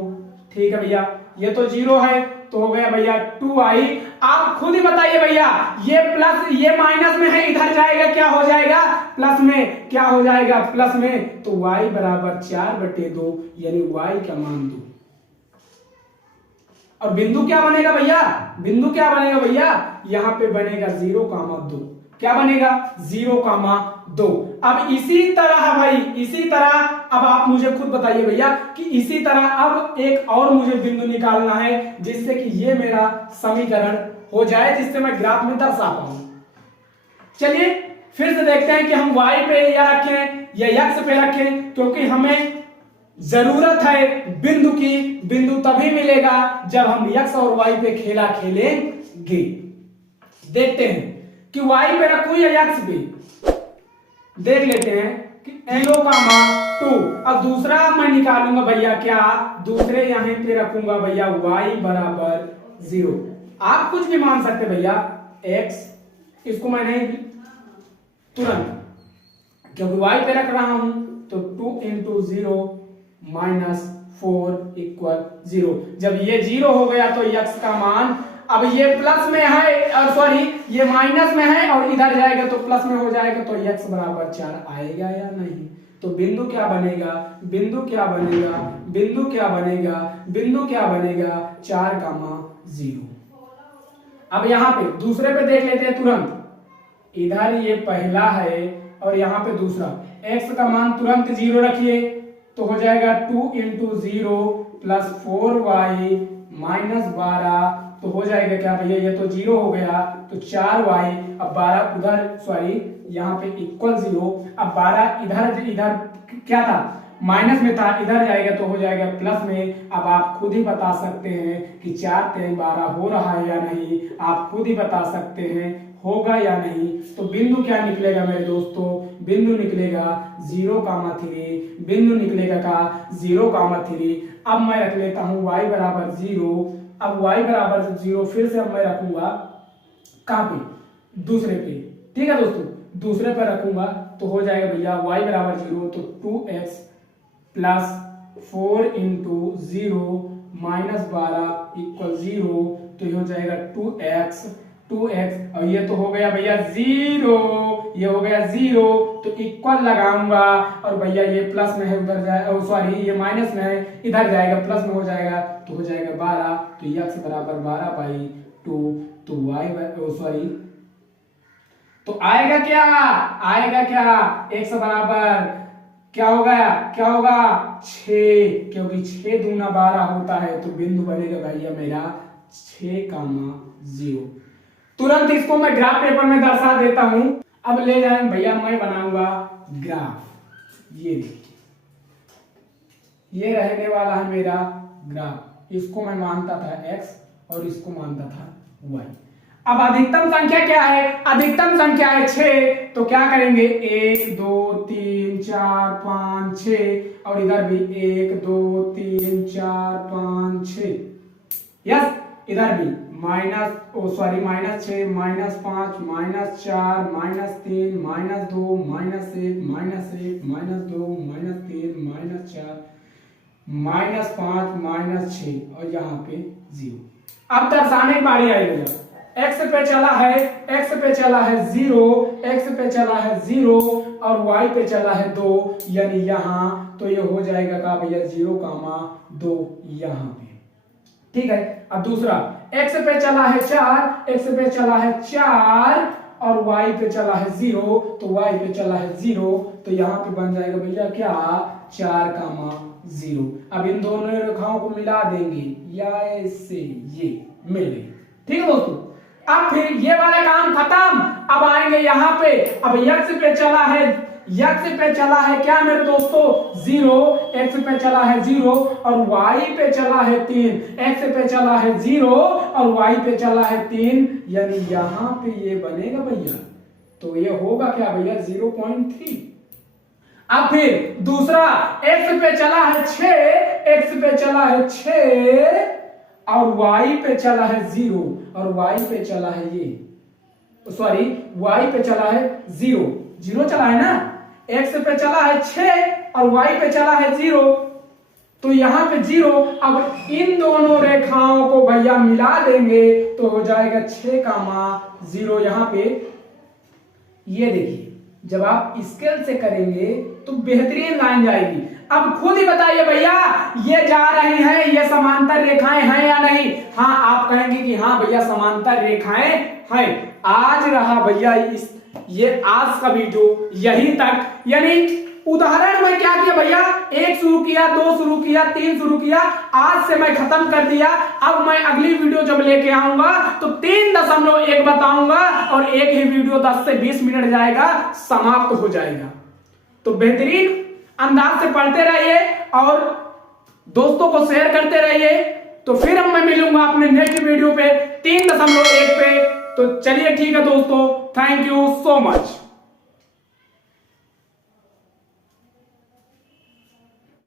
ठीक है भैया, ये तो 0 है तो हो गया भैया 2i। आप खुद ही बताइए भैया, ये प्लस ये माइनस में है, इधर जाएगा क्या हो जाएगा, प्लस में क्या हो जाएगा, प्लस में, तो y बराबर 4/2, यानी y का मान 2। और बिंदु क्या बनेगा भैया, बिंदु क्या बनेगा भैया, यहां पे बनेगा 0,2, क्या बनेगा 0,2। अब इसी तरह भाई, इसी तरह अब आप मुझे खुद बताइए भैया कि इसी तरह अब एक और मुझे बिंदु निकालना है जिससे कि ये मेरा समीकरण हो जाए, जिससे मैं ग्राफ में दर्शा पाऊं। चलिए फिर से देखते हैं कि हम y पे या रखें या x पे रखें, क्योंकि हमें जरूरत है बिंदु की। बिंदु तभी मिलेगा जब हम x और y पे खेला खेलेंगे। देखते हैं कि y पे रखूं या x पे, देख लेते हैं कि 0,2। अब दूसरा मैं निकालूंगा भैया क्या, दूसरे यहां पे रखूंगा भैया y बराबर 0। आप कुछ भी मान सकते भैया, x, इसको मैं नहीं तुरंत, क्योंकि y पे रख रहा हूं, तो 2 into 0 माइनस 4 इक्वल 0। जब ये 0 हो गया तो x का मान, अब ये प्लस में है और सॉरी ये माइनस में है और इधर जाएगा तो प्लस में हो जाएगा, तो x बराबर 4 आएगा या नहीं। तो बिंदु क्या बनेगा, बिंदु क्या बनेगा, बिंदु क्या बनेगा, बिंदु क्या बनेगा, 4,0। अब यहां पे दूसरे पे देख लेते हैं तुरंत, इधर ये पहला है और यहां पे दूसरा, x का मान तुरंत 0 रखिए, तो हो जाएगा 2 into 0 प्लस 4y माइनस 12, तो हो जाएगा क्या भैया, ये तो 0 हो गया, तो 4y, अब 12 उधर सॉरी यहाँ पे इक्वल 0, अब 12 इधर क्या था, माइनस में था, इधर जाएगा तो हो जाएगा प्लस में। अब आप खुद ही बता सकते हैं कि 4 3 12 हो रहा है या नहीं, आप खुद ही बता सकते हैं होगा या नहीं। तो बिंदु क्या निकलेगा मेरे दोस्तों, बिंदु निकलेगा 0,3, बिंदु निकलेगा का 0,3। अब मैं रख लेता हूं y बराबर 0। अब y बराबर 0 फिर से अब मैं रखूंगा कहां पे, दूसरे पे, ठीक है दोस्तों, दूसरे पे रखूंगा तो हो जाएगा भैया y बराबर 0, तो 2x plus 4 into 0 minus 12 equal 0, तो ये हो जाएगा 2x और ये तो हो गया भैया 0, ये हो गया 0, तो इक्वल लगाऊंगा और भैया ये प्लस में है उधर जाए, सॉरी ये माइनस में है इधर जाएगा, प्लस में हो जाएगा तो हो जाएगा 12, तो x बराबर 12/2, तो y सॉरी तो आएगा क्या x बराबर क्या होगा 6, क्योंकि 6 दूना 12 होता है, तो बिंदु बनेगा भैया मेरा 6,0। तुरंत इसको मैं ग्राफ पेपर में दर्शा देता हूं। अब ले जाएंगे भैया, मैं बनाऊंगा ग्राफ। ये देखिए, ये रहने वाला है मेरा ग्राफ, इसको मैं मानता था x और इसको मानता था y। अब अधिकतम संख्या क्या है? अधिकतम संख्या है 6, तो क्या करेंगे 1 2 3 4 5 6 और इधर भी 1 2 3 4 5 6, यस इधर भी -6 -5 -4 -3 -2 -1 -2 -3 -4 -5 और यहाँ पे 0। अब दर्शाने की बारी आई भैया, x पे चला है 0, x पे चला है 0 और y पे चला है 2, यानी यहाँ तो ये हो जाएगा का भैया 0,2 यहाँ पे, ठीक है। अब दूसरा x पे चला है 4 और y पे चला है 0, तो y पे चला है 0, तो यहाँ पे बन जाएगा भैया क्या 4,0। अब इन दोनों रेखाओं को मिला देंगे, या ऐसे ये मिल गई, ठीक है दोस्तों। अब फिर ये वाला काम खत्म, अब आएंगे यहाँ पे। अब x पे चला है क्या मेरे दोस्तों 0, x पे चला है 0 और y पे चला है 3, x पे चला है 0 और y पे चला है 3, यानी यहाँ पे ये बनेगा भैया, तो ये होगा क्या भैया 0.3। अब फिर दूसरा x पे चला है 6 और y पे चला है 0 और y पे चला है ये, सॉरी y पे चला है 0 चला है ना, x पे चला है 6 और y पे चला है 0, तो यहाँ पे 0। अब इन दोनों रेखाओं को भैया मिला देंगे तो हो जाएगा 6,0 यहाँ पे। ये देखिए, जब आप स्केल से करेंगे तो बेहतरीन लाइन जाएगी। अब खुद ही बताइए भैया, ये जा रही हैं, ये समांतर रेखाएं हैं या नहीं? हाँ, आप कहेंगे कि हाँ भैया समांतर रेखाएं हैं। आज रहा भैया ये आज का वीडियो यहीं तक, यानी उदाहरण में क्या किया भैया, 1 शुरू किया, 2 शुरू किया, 3 शुरू किया, आज से मैं खत्म कर दिया। अब मैं अगली वीडियो जब लेके आऊंगा तो 3.1 बताऊंगा और एक ही वीडियो 10 से 20 मिनट जाएगा, समाप्त हो जाएगा। तो बेहतरीन अंदाज से पढ़ते रहिए और दोस्तों को शेयर करते रहिए। तो फिर अब मैं मिलूंगा अपने नेक्स्ट वीडियो पे 3.1 पे। तो चलिए ठीक है दोस्तों, थैंक यू सो मच।